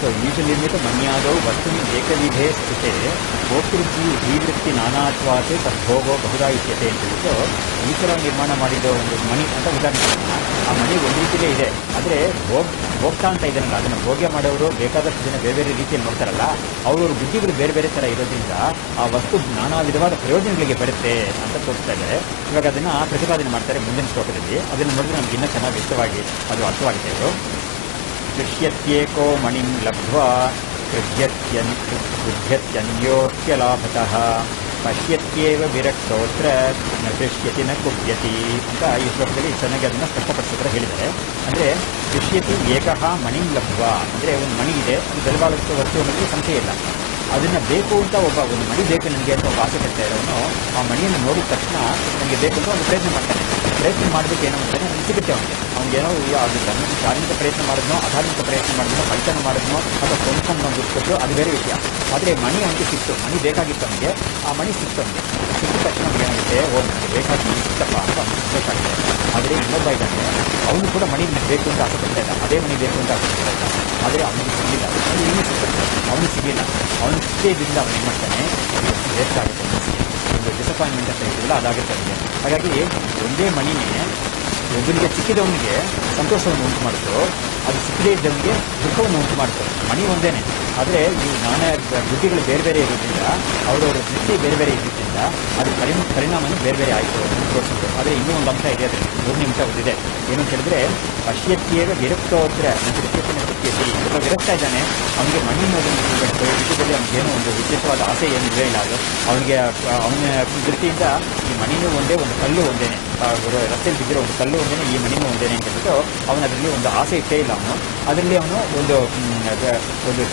So ಈಶನಿರ್ಮಿತ ಮನ್ಯಾದೌ ವಸ್ತುನಿ ಏಕವಿಧೇ ಸ್ಥಿತೆ ಭೋಕ್ತೃಜೀವೃತ್ತಿ ನಾನಾತ್ವಾತ್ ತದ್ಭೋಗೋ ಬಹುಧಾ ಇತ್ಯತೆ ಅಂತ ಹೇಳ್ಬಿಟ್ಟು ಈಶ್ವರ ನಿರ್ಮಾಣ ಮಾಡಿದ ಒಂದು ಮಣಿ ಅಂತ ಉದಾಹರಣೆ. ಆ ಮಣಿ ಒಂದು ರೀತಿಯಲ್ಲೇ ಇದೆ, ಆದರೆ ಭೋಕ್ತ ಅಂತ ಇದನ್ನಲ್ಲ, ಅದನ್ನು ಭೋಗ್ಯ ಮಾಡೋರು ಬೇಕಾದಷ್ಟು ಜನ ಬೇರೆ ಬೇರೆ ರೀತಿಯಲ್ಲಿ ನೋಡ್ತಾರಲ್ಲ, ಅವ್ರವ್ರ ಬುದ್ಧಿಗಳು ಬೇರೆ ಬೇರೆ ಥರ ಇರೋದ್ರಿಂದ ಆ ವಸ್ತು ನಾನಾ ವಿಧವಾದ ಪ್ರಯೋಜನಗಳಿಗೆ ಬರುತ್ತೆ ಅಂತ ತೋರಿಸ್ತಾ ಇದ್ದಾರೆ. ಇವಾಗ ಅದನ್ನು ಪ್ರತಿಪಾದನೆ ಮಾಡ್ತಾರೆ ಮುಂದಿನ ಶ್ಲೋಕದಲ್ಲಿ. ಅದನ್ನು ನೋಡಿದ್ರೆ ನಮ್ಗೆ ಇನ್ನೂ ಚೆನ್ನಾಗಿ ಇಷ್ಟವಾಗಿ ಅದು ಅರ್ಥವಾಗುತ್ತೆ. ಇದು ದೃಶ್ಯತ್ಯೇಕೋ ಮಣಿಂ ಲಬ್ಧ್ವಾ ಕೃಧ್ಯತ್ಯನ್ಯೋಕ್ಯಲಾಭತಃ ಪಶ್ಯತ್ಯೇವ ವಿರಕ್ತೋತ್ರ ನ ದೃಶ್ಯತಿ ನ ಕುಪ್ಯತಿ ಅಂತ ಈ ಶ್ಲೋಕದಲ್ಲಿ ಚೆನ್ನಾಗಿ ಅದನ್ನು ಸ್ಪಷ್ಟಪಡಿಸಿದ್ರೆ ಹೇಳಿದ್ದಾರೆ. ಅಂದರೆ ದೃಶ್ಯತಿ ಏಕಃ ಮಣಿಂ ಲಬ್ಧ್ವಾ ಅಂದರೆ ಒಂದು ಮಣಿ ಇದೆ, ಅದು ಬೆಲೆಬಾಳುವ ವಸ್ತು ಅನ್ನೋದು ಸಂಶಯ ಇಲ್ಲ. ಅದನ್ನು ಬೇಕು ಅಂತ ಒಂದು ಮಣಿ ಬೇಕು ನನಗೆ ಅಂತ ಒಬ್ಬ ಆಸೆ ಪಡ್ತಾ ಇರೋನು ಆ ಮಣಿಯನ್ನು ನೋಡಿದ ತಕ್ಷಣ ನನಗೆ ಬೇಕು ಅಂತ ಒಂದು ಪ್ರಯತ್ನ ಮಾಡ್ತಾನೆ. ಪ್ರಯತ್ನ ಮಾಡಬೇಕು ಏನೋ ಅಂತಾನೆ ನನಗೆ ಸಿಗುತ್ತೆ. ಅವ್ನಿಗೇನೋ ಅದು ಧಾರ್ಮಿಕ ಪ್ರಯತ್ನ ಮಾಡಿದ್ನೋ ಅಧಾರ್ಮಿಕ ಪ್ರಯತ್ನ ಮಾಡಿದ್ನೋ ಕಳ್ತನ ಮಾಡಿದ್ನೋ ಅಥವಾ ಕೊಂಡ್ಕೊಂಡು ನಾವು ದುಡ್ಡು ಅದು ಬೇರೆ ವಿಷಯ. ಆದರೆ ಮಣಿ ಅವನಿಗೆ ಸಿಕ್ತು, ಮಣಿ ಬೇಕಾಗಿತ್ತು ಅವನಿಗೆ, ಆ ಮಣಿ ಸಿಕ್ತು ಅವನಿಗೆ. ಸಿಕ್ಕಿದ ತಕ್ಷಣ ಅವ್ನಿಗೆ ಏನಾಗುತ್ತೆ, ನನಗೆ ಬೇಕಾಗಿ ಸಿಕ್ತಪ್ಪ ಅಂತ ಅವ್ನಿಗೆ ಬೇಕಾಗಿದೆ. ಆದರೆ ಇನ್ನೊಬ್ಬ ಇದ್ದಾನೆ, ಅವನು ಕೂಡ ಮಣಿ ನನಗೆ ಬೇಕು ಅಂತ ಆಸೆ ಪಡ್ತಾ ಇದ್ದ, ಅದೇ ಮಣಿ ಬೇಕು ಅಂತ ಆಸೆ ಪಡ್ತಾ ಇದ್ದ. ಆದರೆ ಅವನಿಗೆ ಸಿಗಲಿಲ್ಲ, ಅವನು ಇನ್ನೂ ಸಿಗ್ತದೆ, ಅವನಿಗೆ ಸಿಗಲಿಲ್ಲ. ಅವನು ಸಿಕ್ಕೇದಿಂದ ಅವನು ಏನು ಮಾಡ್ತಾನೆ, ವೇಸ್ಟ್ ಆಗುತ್ತೆ, ಒಂದು ಡಿಸಪಾಯಿಂಟ್ಮೆಂಟ್ ಅಂತ ಹೇಳ್ತಿಲ್ಲ ಅದಾಗುತ್ತೆ ಅವನಿಗೆ. ಹಾಗಾಗಿ ಒಂದೇ ಮಣಿನೇ ಒಬ್ಬನಿಗೆ ಸಿಕ್ಕಿದವನಿಗೆ ಸಂತೋಷವನ್ನು ಉಂಟು ಮಾಡಿತು, ಅದು ಸಿಕ್ಕದೇ ಇದ್ದವನಿಗೆ ದುಃಖವನ್ನು ಉಂಟು ಮಾಡಿತು. ಮಣಿ ಒಂದೇನೆ, ಆದರೆ ಈ ನಾನಾ ಬುದ್ಧಿಗಳು ಬೇರೆ ಬೇರೆ ಇರೋದ್ರಿಂದ ಅವರವರ ದೃಷ್ಟಿ ಬೇರೆ ಬೇರೆ ಇದ್ದಿದ್ದರಿಂದ ಅದು ಪರಿಣಾಮನೂ ಬೇರೆ ಬೇರೆ ಆಯಿತು ತೋರಿಸಿತು. ಆದರೆ ಇನ್ನೂ ಒಂದು ಅಂಶ ಇದೆ, ಅದರಲ್ಲಿ 3 ನಿಮಿಷ ಓದಿದೆ. ಏನು ಅಂತ ಹೇಳಿದ್ರೆ ಪಶ್ಯತ್ಯೇವ ವಿರಕ್ತೋತ್ರ ದೃಶ್ಯತಿನ ಕೃತ್ಯತಿ. ಒಬ್ಬ ವಿರಕ್ತ ಇದ್ದಾನೆ, ಅವನಿಗೆ ಮಣ್ಣಿನ ವಿಷಯದಲ್ಲಿ ಅವನಿಗೇನೋ ಒಂದು ವಿಶೇಷವಾದ ಆಸೆ ಏನಿದೆ ಇಲ್ಲ, ಅದು ಅವನಿಗೆ ಅವನ ದೃಷ್ಟಿಯಿಂದ ಈ ಮಣ್ಣಿನೂ ಒಂದೇ, ಒಂದು ಕಲ್ಲು ಒಂದೇನೆ, ರಸ್ತೆಯಲ್ಲಿ ಬಿದ್ದಿರೋ ಒಂದು ಕಲ್ಲು ಒಂದೇನೆ, ಈ ಮಣ್ಣಿನೂ ಒಂದೇನೆ ಅಂತ ಹೇಳ್ಬಿಟ್ಟು ಅವನು ಅದರಲ್ಲಿ ಒಂದು ಆಸೆ ಇಟ್ಟೇ ಇಲ್ಲ. ಅವನು ಅದರಲ್ಲಿ ಅವನು ಒಂದು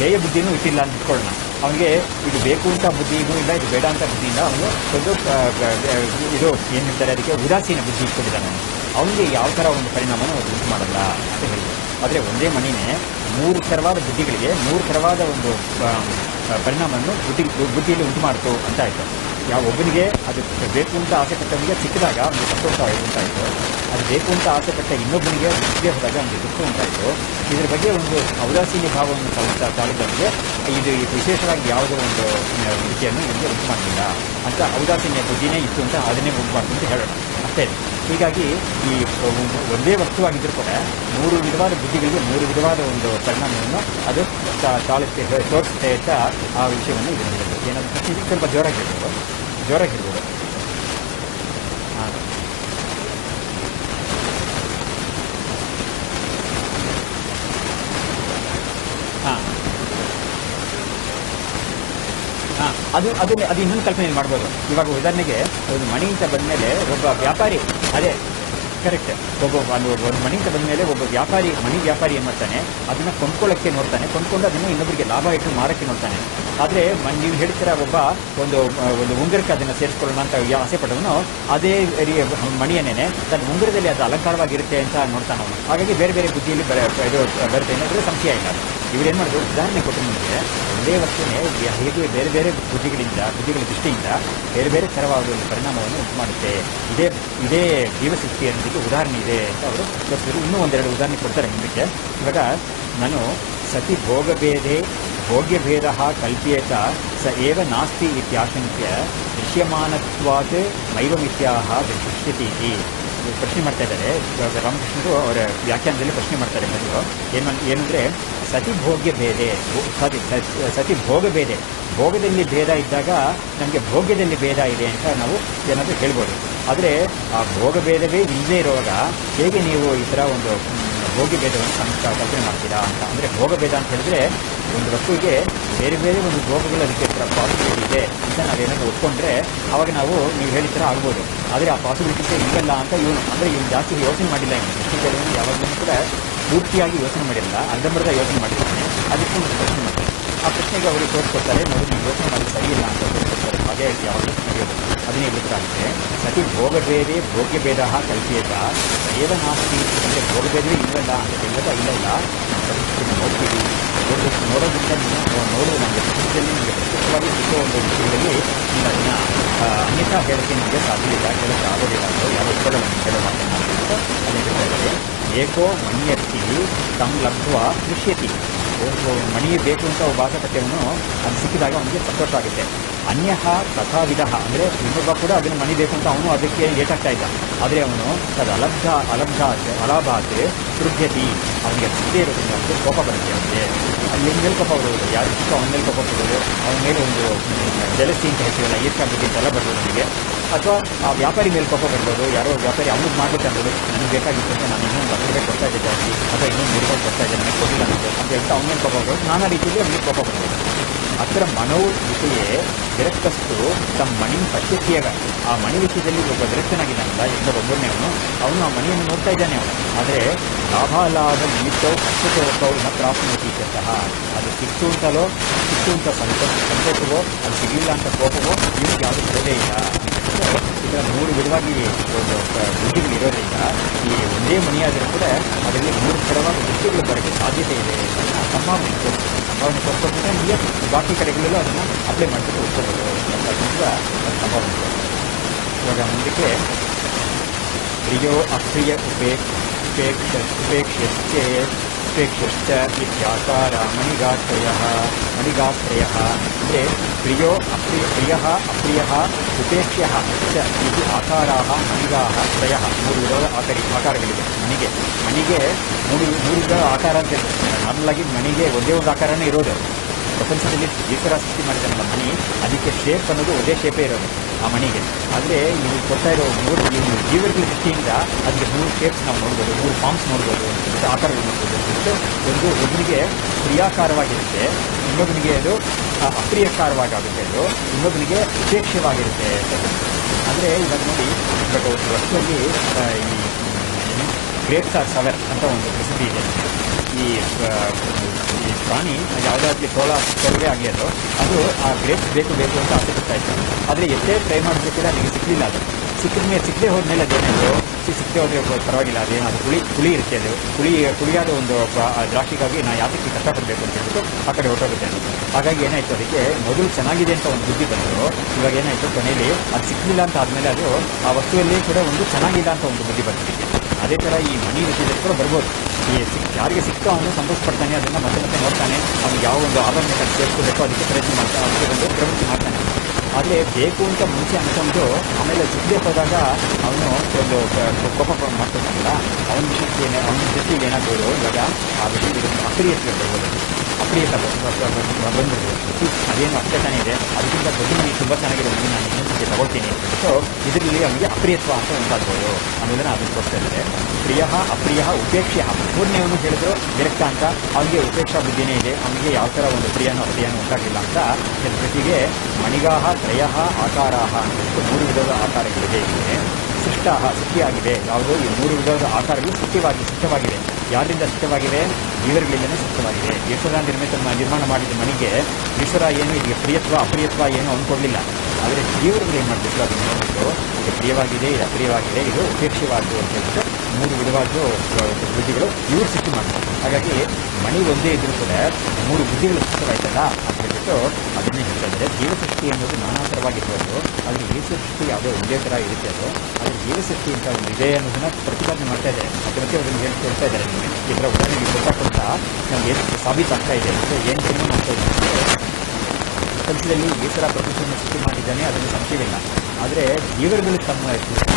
ಹೇಯ ಬುದ್ಧಿನೂ ಇಟ್ಟಿಲ್ಲ ಅಂತ ಇಟ್ಕೊಳ್ಳೋಣ. ಅವನಿಗೆ ಇದು ಬೇಕು ಅಂತ ಬುದ್ಧಿನೂ ಇಲ್ಲ, ಇದು ಬೇಡ ಅಂತ ಬುದ್ಧಿಯಿಂದ ಅವನು ಒಂದು ಇದು ಏನು ಹೇಳ್ತಾರೆ ಅದಕ್ಕೆ ಉದಾಸೀನ ಬುದ್ಧಿ ಇಟ್ಕೊಂಡಿದ್ದಾನೆ. ಅವನಿಗೆ ಯಾವ ಥರ ಒಂದು ಪರಿಣಾಮನ ಉಂಟು ಮಾಡಲ್ಲ ಅಂತ ಹೇಳಿದ್ರು. ಆದರೆ ಒಂದೇ ಮಣಿನೇ 3 ಥರವಾದ ಬುದ್ಧಿಗಳಿಗೆ 3 ಥರವಾದ ಒಂದು ಪರಿಣಾಮವನ್ನು ಬುದ್ಧಿಯಲ್ಲಿ ಉಂಟು ಮಾಡ್ತು ಅಂತ ಆಯಿತು. ಒಬ್ಬನಿಗೆ ಅದು ಬೇಕು ಅಂತ ಆಸೆ ಪಟ್ಟವನಿಗೆ ಸಿಕ್ಕಿದಾಗ ಅವನಿಗೆ ಸಂತೋಷ ಉಂಟಾಯಿತು, ಅದು ಬೇಕು ಅಂತ ಆಸೆ ಪಟ್ಟ ಇನ್ನೊಬ್ಬನಿಗೆ ಸಿಕ್ಕದೆ ಹೋದಾಗ ಅವನಿಗೆ ದುಃಖ ಉಂಟಾಯಿತು. ಇದರ ಬಗ್ಗೆ ಒಂದು ಔದಾಸೀನ್ಯ ಭಾವವನ್ನು ತಾಳಿದವನಿಗೆ ಇದು ವಿಶೇಷವಾಗಿ ಯಾವುದೋ ಒಂದು ವಿಷಯನ್ನು ನಿಮಗೆ ಉಂಟು ಮಾಡಲಿಲ್ಲ ಅಂತ ಔದಾಸೀನ್ಯ ಬುದ್ಧಿನೇ ಇತ್ತು ಅಂತ ಅದನ್ನೇ ಉಂಟು ಮಾಡ್ತು ಅಂತ ಹೇಳೋಣ ಅಷ್ಟೇ. ಹೀಗಾಗಿ ಈ ಒಂದೇ ವಸ್ತುವಾಗಿದ್ದರೂ ಕೂಡ 3 ವಿಧವಾದ ಬುದ್ಧಿಗಳಿಗೆ 3 ವಿಧವಾದ ಒಂದು ಪರಿಣಾಮವನ್ನು ಅದು ತೋರಿಸುತ್ತೆ ಅಂತ ಆ ವಿಷಯವನ್ನು ಇದು ಹೇಳಿದ್ರು. ಏನಾದರೂ ಸ್ವಲ್ಪ ಜೋರಾಗಿರ್ಬೋದು. ಹಾಂ, ಹಾಂ ಹಾಂ ಅದು ಇನ್ನೊಂದು ಕಲ್ಪನೆಯಲ್ಲಿ ಮಾಡ್ಬೋದು. ಇವಾಗ ಉದಾಹರಣೆಗೆ ಒಂದು ಮಣಿ ಅಂತ ಬಂದಮೇಲೆ ಒಬ್ಬ ವ್ಯಾಪಾರಿ, ಅದೇ ಕರೆಕ್ಟ್, ಒಂದು ಮಣಿ ಅಂತ ಬಂದಮೇಲೆ ಒಬ್ಬ ವ್ಯಾಪಾರಿ, ಮಣಿ ವ್ಯಾಪಾರಿ ಏನು ಮಾಡ್ತಾನೆ, ಅದನ್ನು ಕೊಂಡ್ಕೊಳ್ಳೋಕ್ಕೆ ನೋಡ್ತಾನೆ, ಕೊಂಡ್ಕೊಂಡು ಅದನ್ನು ಇನ್ನೊಬ್ಬರಿಗೆ ಲಾಭ ಇಟ್ಟು ಮಾರೋಕ್ಕೆ ನೋಡ್ತಾನೆ. ಆದರೆ ನೀವು ಹೇಳ್ತೀರ ಒಬ್ಬ ಒಂದು ಉಂಗುರಕ್ಕೆ ಅದನ್ನು ಸೇರಿಸ್ಕೊಳ್ಳೋಣ ಅಂತ ಆಸೆ ಪಟ್ಟವನು ಅದೇ ಮಣಿಯನ್ನೇ ತನ್ನ ಉಂಗುರದಲ್ಲಿ ಅದು ಅಲಂಕಾರವಾಗಿರುತ್ತೆ ಅಂತ ನೋಡ್ತಾನೆ ಅವನು. ಹಾಗಾಗಿ ಬೇರೆ ಬೇರೆ ಬುದ್ಧಿಯಲ್ಲಿ ಬರುತ್ತೆ ಅನ್ನೋದ್ರೆ ಸಂಶಯ ಇಲ್ಲ. ಇವರೇನು ಮಾಡಿದ್ರು, ಉದಾಹರಣೆ ಕೊಟ್ಟು ನಿಮಗೆ ಒಂದೇ ವಸ್ತುನೇ ಹೇಗೆ ಬೇರೆ ಬೇರೆ ಬುದ್ಧಿಗಳ ದೃಷ್ಟಿಯಿಂದ ಬೇರೆ ಬೇರೆ ಥರವಾದ ಒಂದು ಪರಿಣಾಮವನ್ನು ಉಂಟು ಮಾಡುತ್ತೆ. ಇದೇ ಜೀವಸೃಷ್ಟಿ ಅನ್ನೋದಕ್ಕೆ ಉದಾಹರಣೆ ಇದೆ ಅಂತ ಅವರು ತೋರಿಸಿದ್ರು. ಇನ್ನೂ 1-2 ಉದಾಹರಣೆ ಕೊಡ್ತಾರೆ ಮುಂದಕ್ಕೆ. ಇವಾಗ ನಾನು ಸತಿ ಭೋಗ್ಯಭೇದ ಕಲ್ಪ್ಯೇತ ಸ ಏವ ನಾಸ್ತಿ ಇತ್ಯಾಶಂಕ್ಯ ದೃಶ್ಯಮಾನತ್ವಾತ್ ಮೈವಮಿತ್ಯಾಹ ದೃಶ್ಯತಿ ಇತಿ ಪ್ರಶ್ನೆ ಮಾಡ್ತಾ ಇದ್ದಾರೆ ರಾಮಕೃಷ್ಣರು. ಅವರ ವ್ಯಾಖ್ಯಾನದಲ್ಲಿ ಪ್ರಶ್ನೆ ಮಾಡ್ತಾರೆ ಮೊದಲು ಏನಂದರೆ ಸತಿ ಭೋಗ ಭೇದೆ, ಭೋಗದಲ್ಲಿ ಭೇದ ಇದ್ದಾಗ ನಮಗೆ ಭೋಗ್ಯದಲ್ಲಿ ಭೇದ ಇದೆ ಅಂತ ನಾವು ಏನಾದರೂ ಹೇಳ್ಬೋದು. ಆದರೆ ಆ ಭೋಗ ಭೇದವೇ ಇಲ್ಲದೇ ಇರುವಾಗ ಹೇಗೆ ನೀವು ಈ ಥರ ಒಂದು ಭೋಗ್ಯ ಭೇದವನ್ನು ಕಲ್ಪನೆ ಮಾಡ್ತೀರಾ ಅಂತ. ಅಂದರೆ ಭೋಗ ಭೇದ ಅಂತ ಹೇಳಿದ್ರೆ ಒಂದು ವಸ್ತುವಿಗೆ ಬೇರೆ ಬೇರೆ ಒಂದು ಭೋಗಗಳು ಅದಕ್ಕೆ ಪಾಸಿಬಿಲಿಟಿ ಇದೆ ಅಂತ ನಾವೇನಾದರೂ ಒಪ್ಕೊಂಡ್ರೆ ಆವಾಗ ನೀವು ಹೇಳಿದ ಥರ ಆಗ್ಬೋದು. ಆದರೆ ಆ ಪಾಸಿಬಿಲಿಟಿ ಇಲ್ಲಲ್ಲ ಅಂತ ಇವನು ಜಾಸ್ತಿ ಯೋಚನೆ ಮಾಡಿಲ್ಲ. ಇವನು ಯಾವಾಗಲೂ ಕೂಡ ಪೂರ್ತಿಯಾಗಿ ಯೋಚನೆ ಮಾಡಿರಲ್ಲ, ಅರ್ಧಂಬರ್ಧ ಯೋಚನೆ ಮಾಡಿರ್ತಾನೆ. ಅದಕ್ಕೆ ಒಂದು ಪ್ರಶ್ನೆ ಮಾಡ್ತಾರೆ. ಆ ಪ್ರಶ್ನೆಗೆ ಅವರು ತೋರಿಸ್ಕೊಡ್ತಾರೆ, ನೋಡಿ ನೀವು ಯೋಚನೆ ಮಾಡಿ ಸರಿ ಇಲ್ಲ ಅಂತ ತೋರಿಸ್ಕೊಡ್ತಾರೆ. ಹಾಗೆ ಯಾವಾಗಲೂ ನಡೆಯೋದು ಅದನ್ನೇ ಗೊತ್ತಾಗುತ್ತೆ. ಸತಿ ಭೋಗಭೇದೇ ಭೋಗ್ಯಭೇದ ಕಲ್ಪಿಯೇತ ಏವ ನಾಸ್ತಿ ಅಂದರೆ ಭೋಗಭೇದವೇ ಇಲ್ಲಲ್ಲ ಅಂತ ಹೇಳಿದಾಗ ಇಲ್ಲ ನೋಡ್ತೀವಿ, ನೋಡೋದ್ರಿಂದ ನೋಡುವುದು ನಮಗೆ ಪ್ರಪಂಚದಲ್ಲಿ ನಿಮಗೆ ಪ್ರತ್ಯಕ್ಷವಾಗಿ ಸಿಕ್ಕೋ ಒಂದು ವಿಷಯದಲ್ಲಿ ನೀವು ಅದನ್ನು ಅನ್ಯಥಾ ಹೇಳೋಕ್ಕೆ ನಿಮಗೆ ಸಾಧ್ಯವಿಲ್ಲ, ಹೇಳೋಕ್ಕೆ ಆಗೋದಿಲ್ಲ ಅಂತ ಯಾವ ಇಷ್ಟಗಳು ನಮಗೆ ಹೇಳೋ ಮಾತನ್ನು ಅಂತ ಅದೇ ಹೇಳ್ತಾ ಇದ್ದಾರೆ. ಏಕೋ ಮನ್ಯರ್ತಿ ತಂ ಲಬ್ಧ್ವಾ ದೃಶ್ಯತಿ. ಒಂದು ಮಣಿ ಬೇಕು ಅಂತ ಒಬ್ಬ ಆಸಕ್ತಿಯವನು ಅದು ಸಿಕ್ಕಿದಾಗ ಅವನಿಗೆ ಸಂತೋಷ ಆಗುತ್ತೆ. ಅನ್ಯ ತಥಾವಿಧ ಅಂದರೆ ಇನ್ನೊಬ್ಬ ಕೂಡ ಅದನ್ನು ಮಣಿ ಬೇಕು ಅಂತ ಅವನು ಅದಕ್ಕೆ ಏಟಾಗ್ತಾ ಇದ್ದ. ಆದರೆ ಅವನು ಅದು ಅಲಾಭಾತ್ ಸೃಜ್ಯತಿ, ಅವನಿಗೆ ಸಿಗದೇ ಇರೋದ್ರಿಂದ ಅವನಿಗೆ ಕೋಪ ಬರುತ್ತೆ. ಅವನಿಗೆ ಅಲ್ಲಿ ಮೇಲೆ ಕೋಪ ಬರೋದು, ಯಾರು ಸಿಕ್ಕ ಅವನ ಮೇಲೆ ಕೋಪ ಬರೋದು, ಅವನ ಮೇಲೆ ಒಂದು ಜಲಸಿ ಅಂತ ಹೇಳ್ತೀವಲ್ಲ, ಈರ್ಷಾಬುದ್ಧಿ ಅಂತೆಲ್ಲ ಬರ್ಬೋದು ನನಗೆ. ಅಥವಾ ಆ ವ್ಯಾಪಾರಿ ಮೇಲೆ ಕೋಪ ಬರ್ಬೋದು, ಯಾರೋ ವ್ಯಾಪಾರಿ ಅವ್ನಿಗೆ ಮಾಡ್ಬೇಕು ಅನ್ನೋದು, ನನಗೆ ಬೇಕಾಗಿತ್ತು ಅಂತ ನಾನು ಇನ್ನೊಂದು 10 ರೂಪಾಯಿ ಕೊಡ್ತಾ ಇದ್ದೆ ಜಾಸ್ತಿ, ಅಥವಾ ಇನ್ನೊಂದು 100 ರೂಪಾಯಿ ಕೊಡ್ತಾ ಇದ್ದೆ, ನನಗೆ ಕೊಟ್ಟಿಲ್ಲ ನನಗೆ ಅಂತ ಹೇಳ್ತಾ ಅವನ ಮೇಲೆ ಕೋಪ ಬರೋದು, ನಾನಾ ರೀತಿಯಲ್ಲಿ ಅವನಿಗೆ ಕೋಪ ಬರ್ಬೋದು. ಅತ್ರ ಮನೋ ವಿಷಯೇ ವಿರಕ್ತಸ್ತು ತಮ್ಮ ಮಣಿ ಪಶ್ಯತ್ಯಾಗ, ಆ ಮಣಿ ವಿಷಯದಲ್ಲಿ ಒಬ್ಬ ವಿರಕ್ತನಾಗಿದ್ದಾನಲ್ಲ ಒಬ್ಬೊಬ್ಬನೇ ಅವನು ಆ ಮಣಿಯನ್ನು ನೋಡ್ತಾ ಇದ್ದಾನೆ ಅವನು. ಆದರೆ ಲಾಭಾಲಾಭ ನಿಮಿತ್ತವು ಕಷ್ಟತೋಪವು ನ ಪ್ರಾಪ್ನೋತಿ ಸಹ, ಅದು ಸಿಕ್ತು ಅಂತ ಸಂತೋಷವೋ, ಅದು ಸಿಗಲಿಲ್ಲ ಅಂತ ಕೋಪವೋ ಇವನಿಗೆ ಯಾವುದು ಬರೋದೇ ಇಲ್ಲ. ಇದರ 3 ವಿಧವಾಗಿ ಒಂದು ಬುದ್ಧಿಗಳು ಇರೋದ್ರಿಂದ ಈ ಒಂದೇ ಮಣಿಯಾದರೂ ಕೂಡ ಅದರಲ್ಲಿ 3 ಥರವಾದ ಬುದ್ಧಿಗಳು ಬರೋಕ್ಕೆ ಸಾಧ್ಯತೆ ಇದೆ. ಸಂಭಾವನೆ ತೋರಿಸ್ಕೊಟ್ಬಿಟ್ರೆ ನಿಮಗೆ ಬಾಕಿ ಕಡೆಗಳಲ್ಲೂ ಅದನ್ನು ಅಪ್ಲೈ ಮಾಡ್ಬಿಟ್ಟು ಹೋಗ್ಕೋಬೋದು ಅಂತ ಅದು ಸಂಭಾವನೆ. ಇವಾಗ ಮುಂದಕ್ಕೆ ಪ್ರಿಯೋ ಅಪ್ರಿಯ ಉಪೇಕ್ಷಶ್ಚ ಇತ್ಯಾಕಾರ ಮಣಿಗಾತ್ರಯ ಅಂದರೆ ಪ್ರಿಯೋ ಅಪ್ರಿಯ ಉಪೇಕ್ಷ್ಯ ಚ ಇದು ಆಕಾರಾಹ ಮಣಿಗಾಹ ತ್ರಯಃ, 3 ವಿಧದ ಆಕಾರಗಳಿವೆ. ಮಣಿಗೆ 3 ವಿಧದ ಆಕಾರ ಅಂತ ಹೇಳ್ತಾರೆ. ನಾರ್ಮಲಾಗಿ ಮಣಿಗೆ ಒಂದೇ ಒಂದು ಆಕಾರನೇ ಇರೋದು. ಪ್ರಪಂಚದಲ್ಲಿ ಈಶ್ವರ ಸೃಷ್ಟಿ ಮಾಡಿದ್ದಾನಲ್ಲ ಮಣಿ, ಅದಕ್ಕೆ ಶೇಪ್ ಅನ್ನೋದು ಒಂದೇ ಶೇಪೇ ಇರೋದು ಆ ಮಣಿಗೆ. ಆದರೆ ನೀವು ಕೊಡ್ತಾ ಇರೋ 3 ಜೀವಗಳ ದೃಷ್ಟಿಯಿಂದ ಅದಕ್ಕೆ 3 ಶೇಪ್ಸ್ ನಾವು ನೋಡ್ಬೋದು, 3 ಫಾರ್ಮ್ಸ್ ನೋಡ್ಬೋದು, ಮತ್ತು ಆಕಾರಗಳು ನೋಡ್ಬೋದು. ಒಬ್ಬನಿಗೆ ಕ್ರಿಯಾಕಾರವಾಗಿರುತ್ತೆ, ಇನ್ನೊಬ್ಬನಿಗೆ ಅದು ಅಪ್ರಿಯಕಾರವಾಗುತ್ತೆ, ಅದು ಇನ್ನೊಬ್ಬನಿಗೆ ಉಪೇಕ್ಷವಾಗಿರುತ್ತೆ. ಅಂದರೆ ಇವಾಗ ನೋಡಿ, ಬಟ್ ಒಂದು ವಸ್ತುವಲ್ಲಿ ಈ ಗ್ರೇಪ್ಸ್ ಆರ್ ಸವರ್ ಅಂತ ಒಂದು ಪ್ರಸಿದ್ಧಿ ಇದೆ. ಈ ಪ್ರಾಣಿ ಯಾವುದಾದ್ರೂ ತೊಲಗೆ ಆಗಲಿ ಅದು ಆ ಗ್ರೇಪ್ಸ್ ಬೇಕು ಅಂತ ಆಸೆ ಪಡ್ತಾ ಇತ್ತು. ಆದರೆ ಎಷ್ಟೇ ಟ್ರೈ ಮಾಡಿದ್ರು ಕೂಡ ನನಗೆ ಸಿಕ್ಕಲಿಲ್ಲ. ಅದು ಸಿಕ್ಕದೆ ಹೋದ್ಮೇಲೆ ಅದೇನೇನು ಸಿಕ್ಕದೆ ಹೋದರೆ ಪರವಾಗಿಲ್ಲ, ಅದೇನು ಅದು ಹುಳಿ ಇರುತ್ತೆ. ಅದು ಹುಳಿಯಾದ ಒಂದು ದ್ರಾಕ್ಷಿಗಾಗಿ ನಾನು ಯಾತಕ್ಕೆ ಕಷ್ಟಪಡಬೇಕು ಅಂತ ಹೇಳ್ಬಿಟ್ಟು ಆ ಕಡೆ ಹೊರಟೋಗುತ್ತೆ. ಹಾಗಾಗಿ ಏನಾಯಿತು, ಅದಕ್ಕೆ ಮೊದಲು ಚೆನ್ನಾಗಿದೆ ಅಂತ ಒಂದು ಬುದ್ಧಿ ಬಂದರು. ಇವಾಗ ಏನಾಯಿತು, ಕೊನೆಯಲ್ಲಿ ಅದು ಸಿಕ್ಕಲಿಲ್ಲ ಅಂತ ಆದಮೇಲೆ ಅದು ಆ ವಸ್ತುವಲ್ಲಿ ಕೂಡ ಒಂದು ಚೆನ್ನಾಗಿಲ್ಲ ಅಂತ ಒಂದು ಬುದ್ಧಿ ಬರ್ತಿದೆ. ಅದೇ ಥರ ಈ ಮಣಿ ವಿಷಯದಲ್ಲಿ ಕೂಡ ಬರ್ಬೋದು. ಯಾರಿಗೆ ಸಿಕ್ತೋ ಅವನು ಸಂತೋಷ ಪಡ್ತಾನೆ, ಅದನ್ನು ಮತ್ತೆ ನೋಡ್ತಾನೆ, ಅವ್ನಿಗೆ ಯಾವ ಒಂದು ಆಭರಣ ಸೇರಿಸ್ಕೋಬೇಕು ಅದಕ್ಕೆ ಪ್ರಯತ್ನ ಮಾಡ್ತಾನೆ, ಅದಕ್ಕೆ ಒಂದು ಪ್ರವೃತ್ತಿ ಮಾಡ್ತಾನೆ. ಆದರೆ ಬೇಕು ಅಂತ ಮುಂಚೆ ಅನ್ಕೊಂಡು ಆಮೇಲೆ ಸಿಕ್ಕದೆ ಹೋದಾಗ ಅವನು ಒಂದು ಕೋಪ ಮಾಡ್ಕೊತಾನಲ್ಲ, ಅವನ ದೃಷ್ಟಿಗೆ ಏನಾಗ್ಬೋದು, ಇವಾಗ ಆ ವಿಷಯದಲ್ಲಿ ಅಪ್ರಿಯತೆ ಬರ್ಬೋದು, ಅಪ್ರಿಯತೆ ಬಂದ್ಬಿಡ್ಬೋದು. ಅದೇನು ಅಷ್ಟೇ ತಾನೇ ಇದೆ, ಅದಕ್ಕಿಂತ ದೊಡ್ಡ ಮನೆ ತುಂಬ ಚೆನ್ನಾಗಿದೆ, ಮನೆ ನಾನು ಇನ್ನೊಂದು ತಗೊಳ್ತೀನಿ. ಸೊ ಇದರಲ್ಲಿ ಅವನಿಗೆ ಅಪ್ರಿಯತ್ವ ಅಂತ ಉಂಟಾಗ್ಬೋದು ಅನ್ನೋದನ್ನು ಅದನ್ನು ತೋರಿಸ್ತಾ ಇದ್ದಾರೆ. ಪ್ರಿಯ ಅಪ್ರಿಯ ಉಪೇಕ್ಷೆ, ಮೂರನೇವನು ಹೇಳಿದ್ರು ವಿರಕ್ತ ಅಂತ, ಅವನಿಗೆ ಉಪೇಕ್ಷಾ ಬುದ್ಧಿನೇ ಇದೆ, ಅವನಿಗೆ ಯಾವ ಥರ ಒಂದು ಪ್ರಿಯನೋ ಅಪ್ರಿಯನೋ ಉಂಟಾಗಿಲ್ಲ ಅಂತ. ಇದರ ಜೊತೆಗೆ ಮಣಿಗಾಹ ತ್ರಯ ಆಕಾರಾಹ ಅಂತ 3 ವಿಧದ ಆಕಾರಗಳಿದೆ. ಸೃಷ್ಟಿಯಾಗಿದೆ ಯಾವುದೋ ಈ 3 ವಿಧದ ಆಕಾರಗಳು ಸಿದ್ಧವಾಗಿವೆ. ಯಾರಿಂದ ಸಿದ್ಧವಾಗಿವೆ? ಜೀವರುಗಳಿಂದಲೇ ಸಿದ್ಧವಾಗಿದೆ. ಈಶ್ವರ ನಿರ್ಮಾಣ ಮಾಡಿದ ಮಣಿಗೆ ಈಶ್ವರ ಏನು ಇದಕ್ಕೆ ಪ್ರಿಯತ್ವ ಅಪ್ರಿಯತ್ವ ಏನು ಅಂದ್ಕೊಡ್ಲಿಲ್ಲ. ಆದರೆ ಜೀವರುಗಳು ಏನು ಮಾಡಬೇಕು, ಅದನ್ನು ನೋಡಿಬಿಟ್ಟು ಇದು ಪ್ರಿಯವಾಗಿದೆ, ಇದು ಅಪ್ರಿಯವಾಗಿದೆ, ಇದು ಉಪೇಕ್ಷವಾದ್ದು ಅಂತ ಹೇಳ್ಬಿಟ್ಟು 3 ವಿಧವಾದ ಬುದ್ಧಿಗಳು ಇವರು ಸೃಷ್ಟಿ ಮಾಡ್ತಾರೆ. ಹಾಗಾಗಿ ಮಣಿ ಒಂದೇ ಇದ್ರೂ ಕೂಡ 3 ಬುದ್ಧಿಗಳು ಸೃಷ್ಟವಾಯ್ತಲ್ಲ ಅಂತ ಹೇಳ್ಬಿಟ್ಟು ಅದನ್ನೇ ಹೇಳ್ತಾ ಇದ್ದಾರೆ. ಜೀವಸೃಷ್ಟಿ ಅನ್ನೋದು ನಾನಾ ಥರವಾಗಿರ್ಬೋದು, ಆದರೆ ಈ ಸೃಷ್ಟಿ ಯಾವುದೋ ಒಂದೇ ಥರ ಇರುತ್ತೆ. ಅದು ಆದರೆ ಜೀವಸೃಷ್ಟಿ ಅಂತ ಒಂದು ಇದೆ ಅನ್ನೋದನ್ನು ಪ್ರತಿಪಾದನೆ ಮಾಡ್ತಾ ಇದ್ದಾರೆ. ಮತ್ತೆ ಅದನ್ನು ಹೇಳ್ಕೊಡ್ತಾ ಇದ್ದಾರೆ. ನಿಮಗೆ ಈ ಥರ ಉದಾಹರಣೆಗೆ ಕೊಡ್ತಾ ನಮ್ಗೆ ಏನು ಸಾಬೀತಾಗ್ತಾ ಇದೆ ಮತ್ತು ಏನು ಸಿನಿಮಾ ಮಾಡ್ತಾ ಇದ್ದಾರೆ. ಪ್ರಪಂಚದಲ್ಲಿ ಈಶ್ವರ ಪ್ರಪಂಚವನ್ನು ಸೃಷ್ಟಿ ಮಾಡಿದ್ದಾನೆ, ಅದನ್ನು ಸಂಶಯವಿಲ್ಲ. ಆದರೆ ಜೀವರುಗಳು ತಮ್ಮ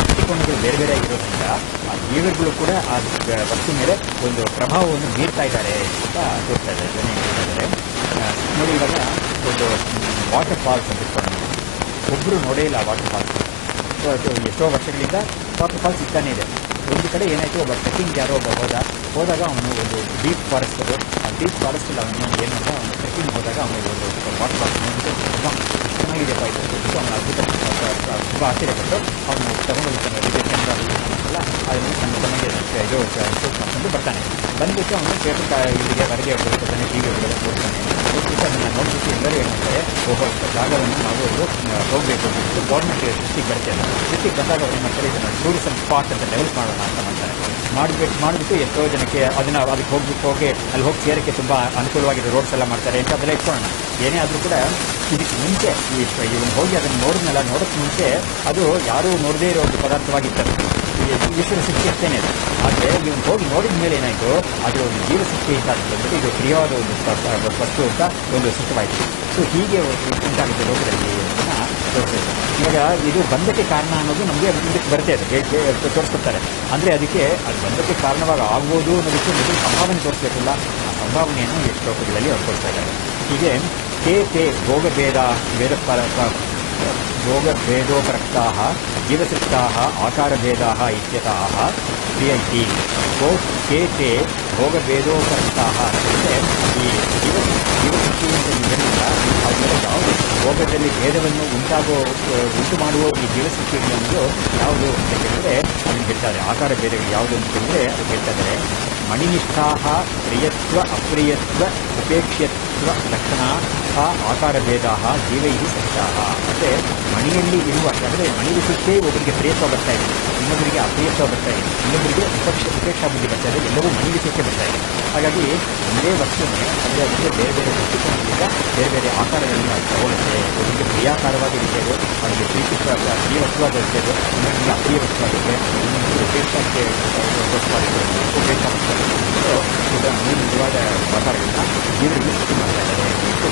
ದೃಷ್ಟಿಕೋನಗಳು ಬೇರೆ ಆಗಿರೋದ್ರಿಂದ ಆ ಜೀವರುಗಳು ಕೂಡ ಆ ವಸ್ತು ಮೇಲೆ ಒಂದು ಪ್ರಭಾವವನ್ನು ಬೀರ್ತಾ ಇದ್ದಾರೆ ಅಂತ ತೋರಿಸ್ತಾ ಇದ್ದಾರೆ. ಜನ ಹೇಳ್ತಾ ಇದ್ದಾರೆ ನೋಡಿ, ಇವಾಗ ಒಂದು ವಾಟರ್ ಫಾಲ್ಸ್ ಅಂತ ಇಟ್ಕೊಂಡು ಒಬ್ಬರು ನೋಡೇ ಇಲ್ಲ ವಾಟರ್ ಫಾಲ್ಸ್. ಎಷ್ಟೋ ವರ್ಷಗಳಿಂದ ವಾಟರ್ ಫಾಲ್ಸ್ ಇದ್ದಾನೆ ಇದೆ. ಒಂದು ಕಡೆ ಏನಾಯಿತು, ಒಬ್ಬ ಟ್ರೆಕ್ಕಿಂಗ್ ಯಾರೋ ಒಬ್ಬ ಹೋದಾಗ ಅವನು ಒಂದು ಡೀಪ್ ಫಾರೆಸ್ಟ್, ಅದು ಆ ಡೀಪ್ ಫಾರೆಸ್ಟಲ್ಲಿ ಅವನು ಏನು ಮಾಡ್ದ, ಅವನು ಟ್ರೆಕ್ಕಿಂಗ್ ಹೋದಾಗ ಅವನಿಗೆ ಒಂದು ವಾಟರ್ ಫಾಲ್ಸ್ ನೋಡಿಬಿಟ್ಟು ತುಂಬ ಚೆನ್ನಾಗಿದೆಯಪ್ಪ ಇದು ಅಂದ್ಬಿಟ್ಟು ಅವನು ಅದ್ಭುತ ತುಂಬ ಆಶ್ಚರ್ಯಪಟ್ಟು ಅವನು ತಗೊಂಡೋಗ್ತಾನೆ. ವಿಜಯ್ ಚಂದ್ರ ಅಂತಲ್ಲ, ಅದನ್ನು ಚೆನ್ನಾಗಿ ಇದು ಶೂಟ್ ಮಾಡ್ಕೊಂಡು ಬರ್ತಾನೆ. ಬಂದುಬಿಟ್ಟು ಅವನು ಥಿಯೇಟರ್ ಇಲ್ಲಿಗೆ ಹೊರಗೆ ಬರ್ತಾನೆ, ಟಿ ವಿ ಹೊರಗಡೆ ಹೋಗ್ತಾನೆ. ಹೋಗ್ಬಿಟ್ಟು ಅದನ್ನು ನೋಡ್ಬಿಟ್ಟು ಎಲ್ಲರೂ ಏನು ಮಾಡ್ತಾರೆ, ಜಾಗವನ್ನು ನಾವು ಹೋಗಬೇಕು ಅಂದ್ಬಿಟ್ಟು ಗೌರ್ಮೆಂಟ್ ದೃಷ್ಟಿಗೆ ಬರ್ತೇವೆ. ದೃಷ್ಟಿಗೆ ಬಂದಾಗ ಅವ್ರು ಏನು ಮಾಡ್ತಾರೆ, ಇದನ್ನು ಟೂರಿಸಮ್ ಸ್ಪಾಟ್ ಅಂತ ಡೆವಲಪ್ ಮಾಡೋಣ ಅಂತ ಮಾಡ್ತಾರೆ. ಮಾಡಿಬಿಟ್ಟು ಎಷ್ಟೋ ಜನಕ್ಕೆ ಅದಕ್ಕೆ ಹೋಗಿ ಅಲ್ಲಿ ಹೋಗಿ ಸೇರೋಕ್ಕೆ ತುಂಬ ಅನುಕೂಲವಾಗಿರೋ ರೋಡ್ಸ್ ಎಲ್ಲ ಮಾಡ್ತಾರೆ ಅಂತ ಅದೆಲ್ಲ ಇಟ್ಕೊಳ್ಳೋಣ. ಏನೇ ಆದರೂ ಕೂಡ ಇದಕ್ಕೆ ಮುಂಚೆ ಇವನು ಹೋಗಿ ಅದನ್ನು ನೋಡೋಕ್ಕೆ ಮುಂಚೆ ಅದು ಯಾರೂ ನೋಡದೇ ಇರೋ ಒಂದು ಪದಾರ್ಥವಾಗಿರ್ತದೆ. ಈಶ್ವರ ಸೃಷ್ಟಿ ಅಷ್ಟೇನೆ ಅದು. ಆದರೆ ನೀವು ಹೋಗಿ ನೋಡಿದ ಮೇಲೆ ಏನಾಯಿತು, ಅದು ಒಂದು ಜೀವ ಸೃಷ್ಟಿ ಅಂತ ಬಂದ್ಬಿಟ್ಟು ಇದು ಪ್ರಿಯವಾದ ಒಂದು ವಸ್ತು ಅಂತ ಒಂದು ಸಿದ್ಧವಾಯಿತು. ಸೊ ಹೀಗೆ ಉಂಟಾಗುತ್ತೆ ಲೋಕದಲ್ಲಿ ಅದನ್ನು ತೋರಿಸಿದೆ. ಇವಾಗ ಇದು ಬಂಧಕ್ಕೆ ಕಾರಣ ಅನ್ನೋದು ನಮಗೆ ಇದಕ್ಕೆ ಬರುತ್ತೆ, ಅದು ತೋರಿಸ್ಕೊಡ್ತಾರೆ. ಅಂದರೆ ಅದಕ್ಕೆ ಅದು ಬಂಧಕ್ಕೆ ಕಾರಣವಾಗಿ ಆಗ್ಬೋದು ಅನ್ನೋದಕ್ಕೆ ಮೊದಲು ಸಂಭಾವನೆ ತೋರಿಸ್ಬೇಕಲ್ಲ, ಆ ಸಂಭಾವನೆಯನ್ನು ಈ ಶ್ಲೋಕಗಳಲ್ಲಿ ಅವ್ರು ತೋರಿಸ್ತಾ ಇದ್ದಾರೆ. ಹೀಗೆ ತೇ ಭೋಗಭೇದೋಪರಕ್ತಾಃ ಜೀವಸೃಷ್ಟಾಃ ಆಕಾರಭೇದಾಃ ಇತ್ಯತಃ ಕ್ರಿಯೈತಿ. ತೇ ಭೋಗಭೇದೋಪರಕ್ತಾಃ ಅಂತಂದರೆ ಈ ಜೀವಸೃಷ್ಟಿ ಅಂತ ಇದರಿಂದ ಅದರ ಯಾವುದು ಭೋಗದಲ್ಲಿ ಭೇದವನ್ನು ಉಂಟು ಮಾಡುವ ಈ ಜೀವಸೃಷ್ಟಿಗಳು ಯಾವುದು ಅಂತ ಕೇಳಿದರೆ ಅದನ್ನು ಹೇಳ್ತಾರೆ. ಆಕಾರ ಭೇದಗಳು ಯಾವುದು ಅಂತ ಕೇಳಿದರೆ ಅದು ಹೇಳ್ತಾ ಇದ್ದಾರೆ. ಮಣಿನಿಷ್ಠಾಃ ಪ್ರಿಯತ್ವ ಅಪ್ರಿಯತ್ವ ಉಪೇಕ್ಷ್ಯತ್ವ ಲಕ್ಷಣ ಆಕಾರಭೇದಾಃ ಜೀವೈಃ ಸಹಿತಾಃ. ಅಂದರೆ ಮಣಿಯಲ್ಲಿ ಇರುವ, ಅಂದರೆ ಮಣಿ ವಿಷಯಕ್ಕೆ ಒಬ್ಬರಿಗೆ ಪ್ರಿಯತ್ವ ಬರ್ತಾ ಇದೆ, ಇನ್ನೊಬ್ಬರಿಗೆ ಅಪ್ರಿಯತ್ವ ಬರ್ತಾ ಇದೆ, ಇನ್ನೊಬ್ಬರಿಗೆ ಉಪೇಕ್ಷಾ ಬುದ್ಧಿ ಬರ್ತಾ ಇದೆ, ಎಲ್ಲವೂ ಮಣಿ ವಿಷಯಕ್ಕೆ ಬರ್ತಾ ಇದೆ. ಹಾಗಾಗಿ ಒಂದೇ ವಸ್ತುವನ್ನೇ ಅಂದರೆ ಅದಕ್ಕೆ ಬೇರೆ ಬೇರೆ ದೃಷ್ಟಿಕೋನದಿಂದ ಬೇರೆ ಬೇರೆ ಆಕಾರಗಳನ್ನು ತಗೊಳ್ಳುತ್ತೆ. ಒಬ್ಬರಿಗೆ ಪ್ರಿಯಾಕಾರವಾಗಿರ್ತೇವೆ, ಅದಕ್ಕೆ ಪ್ರಿಯ ವಸ್ತುವಾಗಿರ್ತೇವೆ, ಇನ್ನೊಬ್ಬರಿಗೆ ಅಪ್ರಿಯ ವಸ್ತುವಾಗುತ್ತೆ, ಇನ್ನೊಬ್ಬರಿಗೆ ಉಪೇಕ್ಷಾಕ್ಕೆ ವಸ್ತುವಾಗುತ್ತೆ, ಉಪೇಕ್ಷಾ ಕೂಡ 3 ವಿಧವಾದ ಆಕಾರಗಳನ್ನ ಜೀವರಿಗೆ ಸೃಷ್ಟಿ ಮಾಡ್ತಾ ಇದ್ದಾರೆ.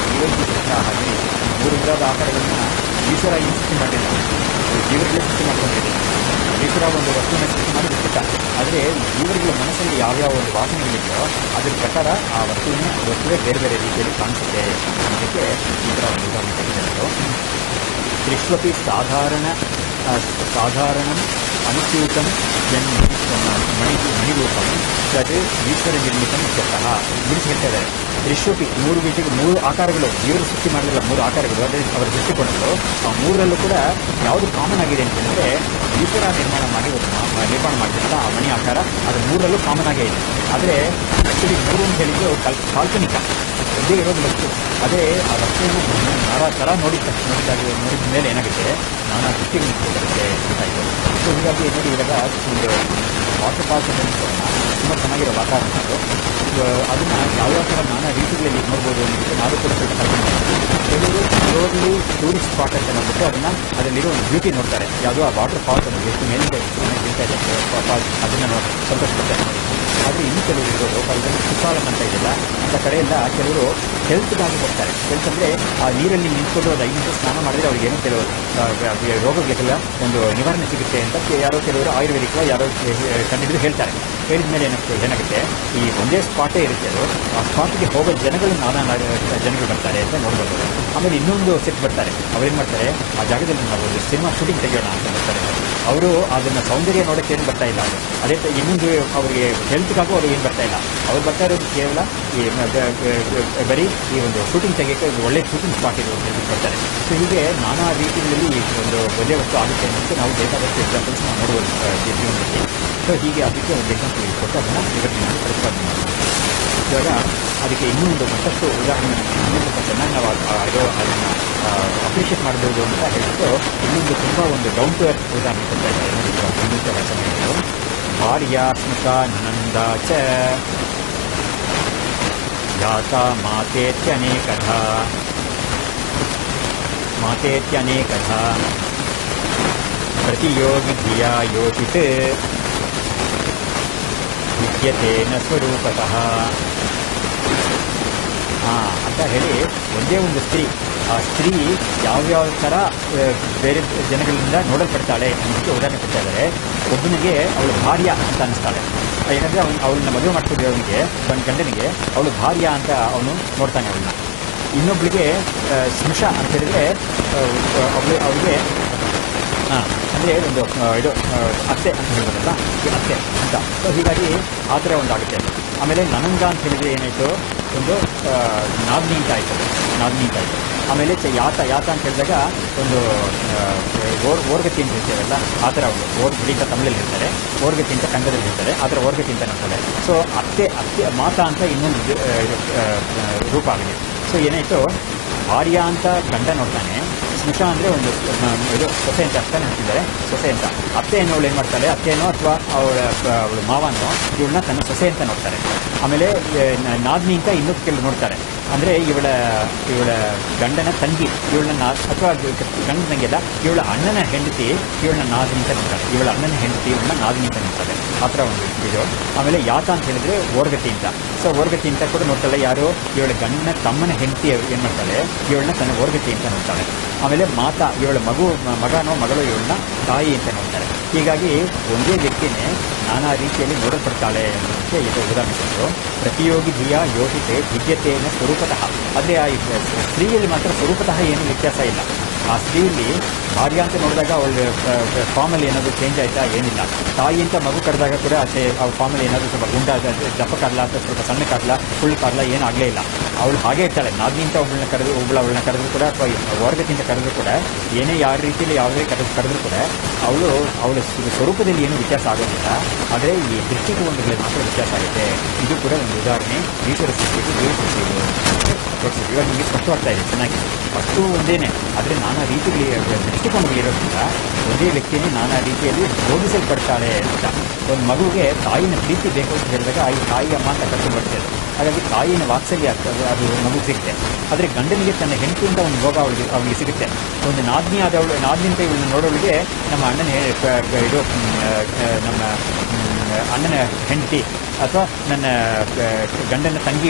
ಜೀವರಿಗೆ ಹಾಗೆ 3 ವಿಧವಾದ ಆಕಾರಗಳನ್ನ ಈಶ್ವರ ಈ ಸೃಷ್ಟಿ ಮಾಡಿಲ್ಲ, ಜೀವರಿಗೆ ಸೃಷ್ಟಿ ಮಾಡ್ಕೊಂಡಿದೆ. ಈಶ್ವರ ಒಂದು ವಸ್ತುವಿನ ಸೃಷ್ಟಿ ಮಾಡಿ ಬಿಟ್ಟಿದ್ದ. ಆದರೆ ಜೀವರಿಗೆ ಮನಸ್ಸಲ್ಲಿ ಯಾವ್ಯಾವ ಒಂದು ವಾಸನೆಗಳಿದೆಯೋ ಅದ್ರ ಪ್ರಕಾರ ಆ ವಸ್ತುವೇ ಬೇರೆ ಬೇರೆ ರೀತಿಯಲ್ಲಿ ಕಾಣಿಸುತ್ತೆ ಅನ್ನೋದಕ್ಕೆ ಈ ಥರ ಒಂದು ಉದಾಹರಣೆ ತೆಗೆದಿರೋದು. ತ್ರಿಷ್ವಪಿ ಸಾಧಾರಣಂ ಅನುಚ್ಯೂತಂ ಮಣಿರೂಪಂ ತದ್ ಈಶ್ವರ ನಿರ್ಮಿತಂ ಇತ್ಯರ್ಥಃ. ಬಿಡಿಸಿ ಹೇಳ್ತಾ ಇದ್ದಾರೆ. ತ್ರಿಷ್ವಪಿ 3 ಆಕಾರಗಳು ಜೀವರು ಸೃಷ್ಟಿ ಮಾಡಿರಲ್ಲ, 3 ಆಕಾರಗಳು ಅದೇ ಅವರ ದೃಷ್ಟಿಕೋನಗಳು. ಆ 3ರಲ್ಲೂ ಕೂಡ ಯಾವುದು ಕಾಮನ್ ಆಗಿದೆ ಅಂತಂದರೆ ಈಶ್ವರ ನಿರ್ಮಾಣ ಮಾಡಿದ್ರಲ್ಲ ಆ ಮಣಿ ಆಕಾರ, ಅದು 3ರಲ್ಲೂ ಕಾಮನ್ ಆಗೇ ಇದೆ. ಆದರೆ ಆ್ಯಕ್ಚುಲಿ 3 ಅಂತ ಹೇಳಿದ್ದು ಕಾಲ್ಪನಿಕ, ಒಂದೇ ಇರೋದು ವಸ್ತು. ಅದೇ ಆ ವಸ್ತುವನ್ನು ಥರ ನೋಡಿದ ಮೇಲೆ ಏನಾಗುತ್ತೆ, ನಾನಾ ದೃಷ್ಟಿಗಳು ಬರುತ್ತೆ ಅಂತಾಯಿತು. ಸೊ ಹೀಗಾಗಿ ನೋಡಿ, ಇವಾಗ ಒಂದು ವಾಟರ್ ಪಾರ್ಕ್ ತುಂಬ ಚೆನ್ನಾಗಿರೋ ವಾತಾವರಣ ಅದು. ಅದನ್ನು ಯಾವ್ಯಾವ ಥರ ನಾನಾ ರೀತಿಗಳಲ್ಲಿ ನೋಡ್ಬೋದು ಅನ್ನೋದಕ್ಕೆ ನಾವು ಕೂಡ ಸ್ವಲ್ಪ ಕಲ್ಪನೆ ಮಾಡ್ತೀವಿ. ಕೆಲವರು ಪ್ಯೂರ್ಲಿ ಟೂರಿಸ್ಟ್ ಸ್ಪಾಟ್ ಅಂತ ನೋಡ್ಬಿಟ್ಟು ಅದರಲ್ಲಿರೋ ಒಂದು ಬ್ಯೂಟಿ ನೋಡ್ತಾರೆ. ಯಾವುದೋ ಆ ವಾಟರ್ ಫಾಲ್ಸ್ ಅನ್ನೋದು ಎಷ್ಟು ಮೇಲಿಂದ ಬೀಳ್ತಾ ಇದೆ ಫಾಲ್ಸ್, ಅದನ್ನು ನೋಡಿ ಸಂತೋಷಪಡ್ತಾರೆ ನೋಡಿ. ಆದರೆ ಇನ್ನು ಕೆಲವರು ಇರೋರು ಇದನ್ನು ಕುಶಾಲಂ ಅಂತ ಇದೆಯಲ್ಲ ಅಂತ ಕಡೆಯಿಂದ ಕೆಲವರು ಹೆಲ್ತ್ಗಾಗಿ ಬರ್ತಾರೆ. ಹೆಲ್ತ್ ಅಂದರೆ ಆ ನೀರಲ್ಲಿ ನಿಂತ್ಕೊಂಡು ಅದು 5 ನಿಮಿಷ ಸ್ನಾನ ಮಾಡಿದರೆ ಅವ್ರಿಗೇನೋ ಕೆಲವು ರೋಗಗಳಿಗೆಲ್ಲ ಒಂದು ನಿವಾರಣೆ ಸಿಗುತ್ತೆ ಅಂತ ಯಾರೋ ಕೆಲವರು ಆಯುರ್ವೇದಿಕ ಯಾರೋ ಕಂಡಿದ್ದು ಹೇಳ್ತಾರೆ. ಹೇಳಿದ ಮೇಲೆ ಏನಾಗುತ್ತೆ, ಈ ಒಂದೇ ಸ್ಪಾಟೇ ಇರುತ್ತೆ, ಅದು ಆ ಸ್ಪಾಟಿಗೆ ಹೋಗೋ ಜನಗಳು ಬರ್ತಾರೆ ಅಂತ ನೋಡ್ಬೋದು. ಆಮೇಲೆ ಇನ್ನೊಂದು ಸೆಟ್ ಬರ್ತಾರೆ, ಅವ್ರೇನು ಮಾಡ್ತಾರೆ, ಆ ಜಾಗದಲ್ಲಿ ನಾವು ಒಂದು ಸಿನಿಮಾ ಶೂಟಿಂಗ್ ತೆಗೆಯೋಣ ಅಂತ ಬರ್ತಾರೆ. ಅವರು ಅದನ್ನು ಸೌಂದರ್ಯ ನೋಡೋಕ್ಕೆ ಏನು ಬರ್ತಾ ಇಲ್ಲ, ಅದು ಅದೇ ಇನ್ನೊಂದು ಅವರಿಗೆ ಹೆಲ್ತ್ಗಾಗೂ ಅವ್ರು ಏನು ಬರ್ತಾ ಇಲ್ಲ. ಅವ್ರು ಬರ್ತಾ ಇರೋದು ಕೇವಲ ಈ ಬರೀ ಈ ಒಂದು ಶೂಟಿಂಗ್ ತೆಗೆಯೋಕ್ಕೆ ಒಂದು ಒಳ್ಳೆ ಶೂಟಿಂಗ್ ಸ್ಪಾಟ್ ಇದೆ ಅಂತ ಬರ್ತಾರೆ. ಸೊ ಹೀಗೆ ನಾನಾ ರೀತಿಯಲ್ಲಿ ಈ ಒಂದು ಒಳ್ಳೆ ವಸ್ತು ಆಗುತ್ತೆ ಅನ್ನೋಕ್ಕೆ ನಾವು ಬೇಕಾದಷ್ಟು ಎಕ್ಸಾಂಪಲ್ಸ್ ನಾವು ನೋಡ್ಬೋದು ಜೀವನದಲ್ಲಿ. ಸೊ ಹೀಗೆ ಅದಕ್ಕೆ ಒಂದು ಎಕ್ಸಾಂಪಲ್ ಕೊಟ್ಟು ಅದನ್ನು ಇವತ್ತು ನಾವು ಪ್ರತಿಪಾದನೆ ಮಾಡ್ತೀವಿ. ಇವಾಗ ಅದಕ್ಕೆ ಇನ್ನೂ ಒಂದು ಮತ್ತಷ್ಟು ಉದಾಹರಣೆ ಇನ್ನೂ ಸ್ವಲ್ಪ ಚೆನ್ನಾಗಿ ನಾವು ಅದನ್ನು ಅಪ್ರಿಷಿಯೇಟ್ ಮಾಡ್ಬೋದು ಅಂತ ಹೇಳ್ಬಿಟ್ಟು ಇನ್ನೊಂದು ತುಂಬ ಒಂದು ಡೌನ್ ಟು ಅರ್ತ್ ಉದಾಹರಣೆ ಕೊಡ್ತಾ ಇದ್ದಾರೆ. ಇನ್ನೊಂದು ರಚನೆಗಳು ಭಾರ್ಯಾತ್ಮಕ ನಂದ ಚ ಯಾತಾ ಮಾತೇತ್ಯನೇಕಧಾ ಪ್ರತಿಯೋಗಿ ಧಿಯಾ ಯೋಚಿತ್ ವಿದ್ಯತೇನ ಸ್ವರೂಪತಃ ಅಂತ ಹೇಳಿ ಒಂದೇ ಒಂದು ಸ್ತ್ರೀ, ಆ ಸ್ತ್ರೀ ಯಾವ್ಯಾವ ಥರ ಬೇರೆ ಜನಗಳಿಂದ ನೋಡಲ್ಪಡ್ತಾಳೆ ಅನ್ನೋದಕ್ಕೆ ಉದಾಹರಣೆ ಕೊಡ್ತಾ ಇದ್ದಾರೆ. ಒಬ್ಬನಿಗೆ ಅವಳು ಭಾರ್ಯ ಅಂತ ಅನ್ನಿಸ್ತಾಳೆ, ಯಾಕಂದರೆ ಅವಳನ್ನ ಮದುವೆ ಮಾಡ್ತಿದ್ದೆ ಅವನಿಗೆ, ಗಂಡನಿಗೆ ಅವಳು ಭಾರ್ಯ ಅಂತ ಅವನು ನೋಡ್ತಾನೆ ಅವಳನ್ನ. ಇನ್ನೊಬ್ಬಳಿಗೆ ಸ್ಮೃಷ ಅಂತ ಹೇಳಿದರೆ ಅವಳಿಗೆ ಅಂದರೆ ಒಂದು ಇದು ಅತ್ತೆ ಅಂತ ಹೇಳ್ಬೋದಲ್ಲ, ಅತ್ತೆ ಅಂತ. ಸೊ ಹೀಗಾಗಿ ಆ ಥರ ಒಂದಾಗುತ್ತೆ. ಆಮೇಲೆ ನನಂಗ ಅಂತ ಹೇಳಿದರೆ ಏನಾಯಿತು, ಒಂದು ನಾದಿನಿ ಅಂತ ಆಯಿತು. ಆಮೇಲೆ ಯಾತ ಅಂತ ಹೇಳಿದಾಗ ಒಂದು ಓರ್ಗತಿ ಅಂತ ಹೇಳ್ತೇವಲ್ಲ, ಆ ಥರ ಒಂದು ಓರ್ಗತಿ ಅಂತ ತಮಿಳಲ್ಲಿ ಹೇಳ್ತಾರೆ, ಓರ್ಗತಿ ಅಂತ ಕನ್ನಡದಲ್ಲಿ ಹೇಳ್ತಾರೆ, ಆ ಥರ ಓರ್ಗತಿ ಅಂತ ನೋಡ್ತಾರೆ. ಸೊ ಅತ್ತೆ ಮಾತಾ ಅಂತ ಇನ್ನೊಂದು ರೂಪ ಆಗಿದೆ. ಸೊ ಏನಾಯಿತು, ಭಾರ್ಯ ಅಂತ ಗಂಡ ನೋಡ್ತಾನೆ, ಸ್ನುಷ ಅಂದರೆ ಒಂದು ಇದು ಸೊಸೆ ಅಂತ ಅರ್ಥನೇ ಹಾಕಿದ್ದಾರೆ, ಸೊಸೆ ಅಂತ. ಅತ್ತೆ ಅನ್ನೋಳು ಏನು ಮಾಡ್ತಾಳೆ, ಅತ್ತೇನೋ ಅಥವಾ ಅವಳು ಮಾವನೋ ಇವಳನ್ನ ತನ್ನ ಸೊಸೆ ಅಂತ ನೋಡ್ತಾರೆ. ಆಮೇಲೆ ನಾದ್ನಿ ಅಂತ ಇನ್ನೊಂದು ಕೆಲವು ನೋಡ್ತಾರೆ, ಅಂದರೆ ಇವಳ ಗಂಡನ ತಂಗಿ ಇವಳನ್ನ, ಅಥವಾ ಗಂಡನ ತಂಗಿ ಅಲ್ಲ, ಇವಳ ಅಣ್ಣನ ಹೆಂಡತಿ ಇವಳನ್ನ ನಾದಿನಿ ಅಂತ ನೋಡ್ತಾರೆ, ಇವಳ ಅಣ್ಣನ ಹೆಂಡತಿ ಇವಳನ್ನ ನಾದಿನಿ ಅಂತ ನೋಡ್ತಾರೆ, ಆ ಥರ ಒಂದು ಇದು. ಆಮೇಲೆ ಯಾತ ಅಂತ ಹೇಳಿದ್ರೆ ಓರ್ಗತಿ ಅಂತ. ಸೊ ಓರ್ಗತಿ ಅಂತ ಕೂಡ ನೋಡ್ತಾಳೆ, ಯಾರು ಇವಳ ಗಂಡನ ತಮ್ಮನ ಹೆಂಡತಿ ಏನು ಮಾಡ್ತಾಳೆ, ಇವಳನ್ನ ತನ್ನ ಓರ್ಗತಿ ಅಂತ ನೋಡ್ತಾಳೆ. ಆಮೇಲೆ ಮಾತಾ, ಇವಳ ಮಗನೋ ಮಗಳು ಇವಳನ್ನ ತಾಯಿ ಅಂತ ನೋಡ್ತಾರೆ. ಹೀಗಾಗಿ ಒಂದೇ ವ್ಯಕ್ತಿನೇ ನಾನಾ ರೀತಿಯಲ್ಲಿ ನೋಡಲ್ಪಡ್ತಾಳೆ ಅನ್ನೋದಕ್ಕೆ ಇದು ಉದಾಹರಣೆ ಕೊಟ್ಟು, ಪ್ರತಿಯೋಗಿ ಧಿಯ ಯೋಹಿತೆ ದಿವ್ಯತೆಯನ್ನು ಸ್ವರೂಪತಃ, ಆದರೆ ಆ ಸ್ತ್ರೀಯಲ್ಲಿ ಮಾತ್ರ ಸ್ವರೂಪತಃ ಏನು ವ್ಯತ್ಯಾಸ ಇಲ್ಲ. ಆ ಸ್ತ್ರೀಯಲ್ಲಿ ಭಾರ್ಯ ಅಂತ ನೋಡಿದಾಗ ಅವಳ ಫಾರ್ಮಲ್ಲಿ ಏನಾದರೂ ಚೇಂಜ್ ಆಯಿತಾ, ಏನಿಲ್ಲ. ತಾಯಿ ಅಂತ ಮಗು ಕರೆದಾಗ ಕೂಡ ಅವ್ರ ಫಾರ್ಮಲ್ಲಿ ಏನಾದರೂ ಸ್ವಲ್ಪ ಗುಂಡ ದಪ್ಪಕ್ಕಾಗಲ್ಲ ಅಥವಾ ಸ್ವಲ್ಪ ಸಣ್ಣಕ್ಕಾಗಲ್ಲ, ಕುಳ್ಳಕ್ಕಾಗಲ್ಲ, ಏನಾಗಲೇ ಇಲ್ಲ. ಅವಳು ಹಾಗೆ ಇರ್ತಾಳೆ. ನಾದಿನಿ ಅಂತ ಅವಳನ್ನ ಕರೆದ್ರು ಕೂಡ, ಅಥವಾ ವರ್ಗದಿಂದ ಕರೆದ್ರು ಕೂಡ, ಏನೇ ಯಾವ ರೀತಿಯಲ್ಲಿ ಯಾವುದೇ ಕರೆದ್ರು ಕೂಡ ಅವಳ ಸ್ವರೂಪದಲ್ಲಿ ಏನೂ ವ್ಯತ್ಯಾಸ ಆಗೋದಿಲ್ಲ. ಆದರೆ ಈ ದೃಷ್ಟಿಕೋನಗಳಲ್ಲಿ ಮಾತ್ರ ವ್ಯತ್ಯಾಸ ಆಗುತ್ತೆ. ಇದು ಕೂಡ ಒಂದು ಉದಾಹರಣೆ ಈಶ್ವರ ಸೃಷ್ಟಿಗೆ ದೇವ ಸೃಷ್ಟಿಗೆ ತೋರಿಸಿದ್ರು. ಇವಾಗ ನಿಮಗೆ ಸ್ಪಷ್ಟವಾಗ್ತಾ ಇದೆ ಚೆನ್ನಾಗಿ. ಅಷ್ಟು ಒಂದೇನೆ, ಆದರೆ ನಾನಾ ರೀತಿಯಲ್ಲಿ ದೃಷ್ಟಿಕೋನಗಳಿರೋದ್ರಿಂದ ಒಂದೇ ವ್ಯಕ್ತಿಯೇ ನಾನಾ ರೀತಿಯಲ್ಲಿ ಬೋಧಿಸಲ್ಪಡ್ತಾಳೆ ಅಂತ. ಒಂದು ಮಗುವಿಗೆ ತಾಯಿನ ಪ್ರೀತಿ ಬೇಕು ಅಂತ ಹೇಳಿದಾಗ ಈ ತಾಯಿ ಅಮ್ಮ ಅಂತ ಕರ್ಕೊಂಡು ಬರ್ತದೆ. ಹಾಗಾಗಿ ತಾಯಿನ ವಾತ್ಸಲ್ಯ ಅದು ಮಗು ಸಿಗುತ್ತೆ. ಆದರೆ ಗಂಡನಿಗೆ ತನ್ನ ಹೆಂಡತಿಯಿಂದ ಒಂದು ಭೋಗ ಅವಳಿಗೆ ಸಿಗುತ್ತೆ. ಒಂದು ನಾದ್ನಿ ಅಂತ ಇವಳನ್ನ ನೋಡೋಳಿಗೆ ನಮ್ಮ ಅಣ್ಣನ ಇದು ನಮ್ಮ ಅಣ್ಣನ ಹೆಂಡತಿ ಅಥವಾ ನನ್ನ ಗಂಡನ ತಂಗಿ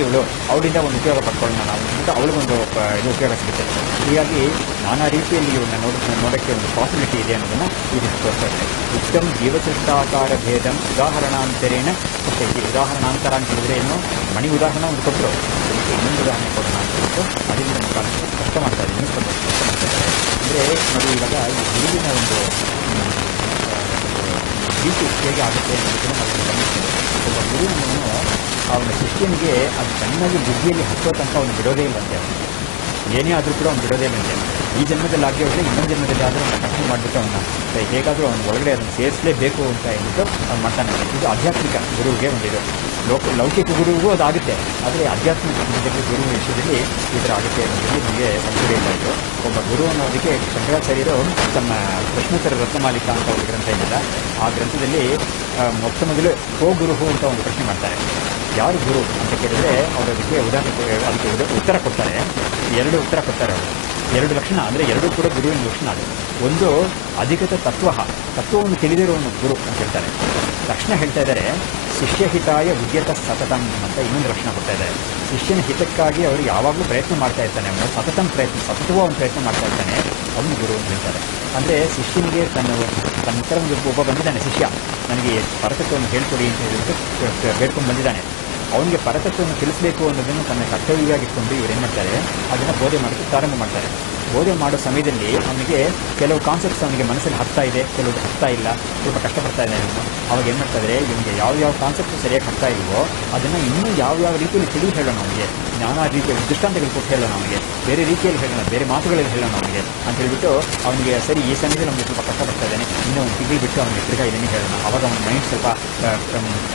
ಅವಳಿಂದ ಒಂದು ಉಪಯೋಗ ಪಡ್ಕೊಳ್ಳೋಣ ನಾವು ಅಂತ ಅವಳಿಗೊಂದು ಇದು ಉಪಯೋಗ ಸಿಗುತ್ತೆ. ಹೀಗಾಗಿ ನಾನಾ ರೀತಿಯಲ್ಲಿ ಇವನ್ನ ನೋಡೋಕ್ಕೆ ಒಂದು ಪಾಸಿಬಿಲಿಟಿ ಇದೆ ಅನ್ನೋದನ್ನು ಈ ರೀತಿ ತೋರಿಸ್ತಾ ಇದೆ. ಉತ್ತಮ ಜೀವಸೃಷ್ಟಾಕಾರ ಭೇದಂ ಉದಾಹರಣಾಂತರೇಣ ಕೊಟ್ಟೈತಿ. ಉದಾಹರಣಾಂತರ ಅಂತ ಹೇಳಿದ್ರೆ ಏನು, ಮಣಿ ಉದಾಹರಣೆ ಒಂದು ಕೊಟ್ಟರು, ಅದಕ್ಕೆ ಇನ್ನೊಂದು ಉದಾಹರಣೆ ಕೊಡೋಣ ಅಂತ ಹೇಳ್ಬಿಟ್ಟು ಅದರಿಂದ ಮುಖಾಂತರ ಸ್ಪಷ್ಟ ಮಾಡ್ತಾ ಇದ್ದೀನಿ. ಇನ್ನೂ ಸ್ವಲ್ಪ ಸ್ಪಷ್ಟ ಮಾಡ್ತಾ ಇದ್ದಾರೆ. ಅಂದರೆ ನೋಡಿ, ಇವಾಗ ಈ ಗುರುವಿನ ಒಂದು ರೀತಿ ಹೇಗೆ ಆಗುತ್ತೆ ಅನ್ನೋದನ್ನು ನಾವು ಗಮನಿಸ್ತೇವೆ. ಒಬ್ಬ ಗುರುವಿನನ್ನು ಅವನ ಶಿಷ್ಯನಿಗೆ ಅದು ಚೆನ್ನಾಗಿ ಬುದ್ಧಿಯಲ್ಲಿ ಹತ್ತೋ ತನಕ ಅವನು ಬಿಡೋದೇ ಇಲ್ಲಂತೆ. ಏನೇ ಆದರೂ ಕೂಡ ಅವ್ನು ಬಿಡೋದೇ ಇಲ್ಲಂತೆ. ಈ ಜನ್ಮದಲ್ಲಿ ಆಗಲಿ ಹೋದರೆ ಇನ್ನೊಂದು ಜನ್ಮದಲ್ಲಿ ಆದರೂ ಅವನ್ನ ಕಂಟ್ರೋಲ್ ಮಾಡಿಬಿಟ್ಟು ಅವನ್ನ ಹೇಗಾದರೂ ಅವನ ಒಳಗಡೆ ಅದನ್ನು ಸೇರಿಸಲೇಬೇಕು ಅಂತ ಹೇಳ್ಬಿಟ್ಟು ಅವ್ನು ಮಾಡ್ತಾನೆ. ಇದು ಆಧ್ಯಾತ್ಮಿಕ ಗುರುವಿಗೆ ಒಂದಿದು. ಲೌಕಿಕ ಗುರುವಿಗೂ ಅದಾಗುತ್ತೆ, ಆದರೆ ಆಧ್ಯಾತ್ಮಿಕ ಗುರು ವಿಷಯದಲ್ಲಿ ಈ ಥರ ಆಗುತ್ತೆ ಅನ್ನೋದರಲ್ಲಿ ನಮಗೆ ಸಂಶಯ ಇಲ್ಲ. ಇದು ಒಬ್ಬ ಗುರು ಅನ್ನೋದಕ್ಕೆ ಶಂಕರಾಚಾರ್ಯರು ತಮ್ಮ ಪ್ರಶ್ನೋತ್ತರ ರತ್ನಮಾಲಿಕಾ ಅಂತ ಒಂದು ಗ್ರಂಥ ಏನಿಲ್ಲ, ಆ ಗ್ರಂಥದಲ್ಲಿ ಮೊಟ್ಟ ಮೊದಲು ಕೋ ಗುರುಹು ಅಂತ ಒಂದು ಪ್ರಶ್ನೆ ಮಾಡ್ತಾರೆ. ಯಾರು ಗುರು ಅಂತ ಕೇಳಿದರೆ ಅವರು ಅದಕ್ಕೆ ಉತ್ತರ ಕೊಡ್ತಾರೆ. ಎರಡು ಉತ್ತರ ಕೊಡ್ತಾರೆ ಅವರು. ಎರಡು ಲಕ್ಷಣ, ಅಂದರೆ ಎರಡೂ ಕೂಡ ಗುರುವಿನ ಲಕ್ಷಣ. ಅದು ಒಂದು ಅಧಿಕತ ತತ್ವವನ್ನು ತಿಳಿದಿರುವವನು ಗುರು ಅಂತ ಹೇಳ್ತಾರೆ. ಲಕ್ಷಣ ಹೇಳ್ತಾ ಇದ್ದಾರೆ, ಶಿಷ್ಯಹಿತಾಯ ವಿದ್ಯತ ಸತತಂ ಅಂತ ಇನ್ನೊಂದು ಲಕ್ಷಣ ಕೊಡ್ತಾ ಇದ್ದಾರೆ. ಶಿಷ್ಯನ ಹಿತಕ್ಕಾಗಿ ಅವರು ಯಾವಾಗಲೂ ಪ್ರಯತ್ನ ಮಾಡ್ತಾ ಇರ್ತಾನೆ, ಅವನು ಸತತವೂ ಅವನು ಪ್ರಯತ್ನ ಮಾಡ್ತಾ ಇರ್ತಾನೆ, ಅವನು ಗುರು ಅಂತ ಹೇಳ್ತಾರೆ. ಅಂದರೆ ಶಿಷ್ಯನಿಗೆ ತನ್ನ ಹತ್ರ ಒಬ್ಬ ಬಂದಿದ್ದಾನೆ ಶಿಷ್ಯ, ನನಗೆ ಪರತತ್ವವನ್ನು ಹೇಳ್ಕೊಡಿ ಅಂತ ಹೇಳಿಬಿಟ್ಟು ಬೇಡ್ಕೊಂಡು ಬಂದಿದ್ದಾನೆ. ಅವನಿಗೆ ಪರತತ್ವವನ್ನು ತಿಳಿಸಬೇಕು ಅನ್ನೋದನ್ನು ತನ್ನ ಕರ್ತವ್ಯವಾಗಿಟ್ಕೊಂಡು ಇವರು ಏನು ಮಾಡ್ತಾರೆ, ಅದನ್ನು ಬೋಧೆ ಮಾಡೋಕ್ಕೆ ಪ್ರಾರಂಭ ಮಾಡ್ತಾರೆ. ಬೋಧೆ ಮಾಡೋ ಸಮಯದಲ್ಲಿ ಅವನಿಗೆ ಕೆಲವು ಕಾನ್ಸೆಪ್ಟ್ಸ್ ಅವನಿಗೆ ಮನಸ್ಸಲ್ಲಿ ಹತ್ತಾ ಇದೆ, ಕೆಲವು ಹತ್ತಾ ಇಲ್ಲ, ಸ್ವಲ್ಪ ಕಷ್ಟಪಡ್ತಾ ಇದ್ದಾನೆ ಅವನು. ಅವಾಗ ಏನು ಮಾಡ್ತಾರೆ, ಇವನಿಗೆ ಯಾವ ಕಾನ್ಸೆಪ್ಟ್ ಸರಿಯಾಗಿ ಹತ್ತಾ ಇಲ್ವೋ ಅದನ್ನು ಇನ್ನೂ ಯಾವ ರೀತಿಯಲ್ಲಿ ತಿಳಿದು ಹೇಳೋಣ ಅವನಿಗೆ, ನಾನಾ ರೀತಿಯ ದೃಷ್ಟಾಂತಗಳು ಕೊಟ್ಟು ಹೇಳೋಣ ಅವನಿಗೆ, ಬೇರೆ ರೀತಿಯಲ್ಲಿ ಹೇಳೋಣ, ಬೇರೆ ಮಾತುಗಳಲ್ಲಿ ಹೇಳೋಣ ಅವನಿಗೆ ಅಂತ ಹೇಳಿಬಿಟ್ಟು ಅವನಿಗೆ ಸರಿ ಈ ಸಮಯದಲ್ಲಿ ಅವನಿಗೆ ಸ್ವಲ್ಪ ಕಷ್ಟಪಡ್ತಾ ಇದ್ದಾನೆ, ಇನ್ನೂ ಒಂದು ತಿಂಗಳು ಬಿಟ್ಟು ಅವನಿಗೆ ತಿರ್ಗಾ ಇದನ್ನೇ ಹೇಳೋಣ. ಅವಾಗ ಅವನ ಮೈಂಡ್ ಸ್ವಲ್ಪ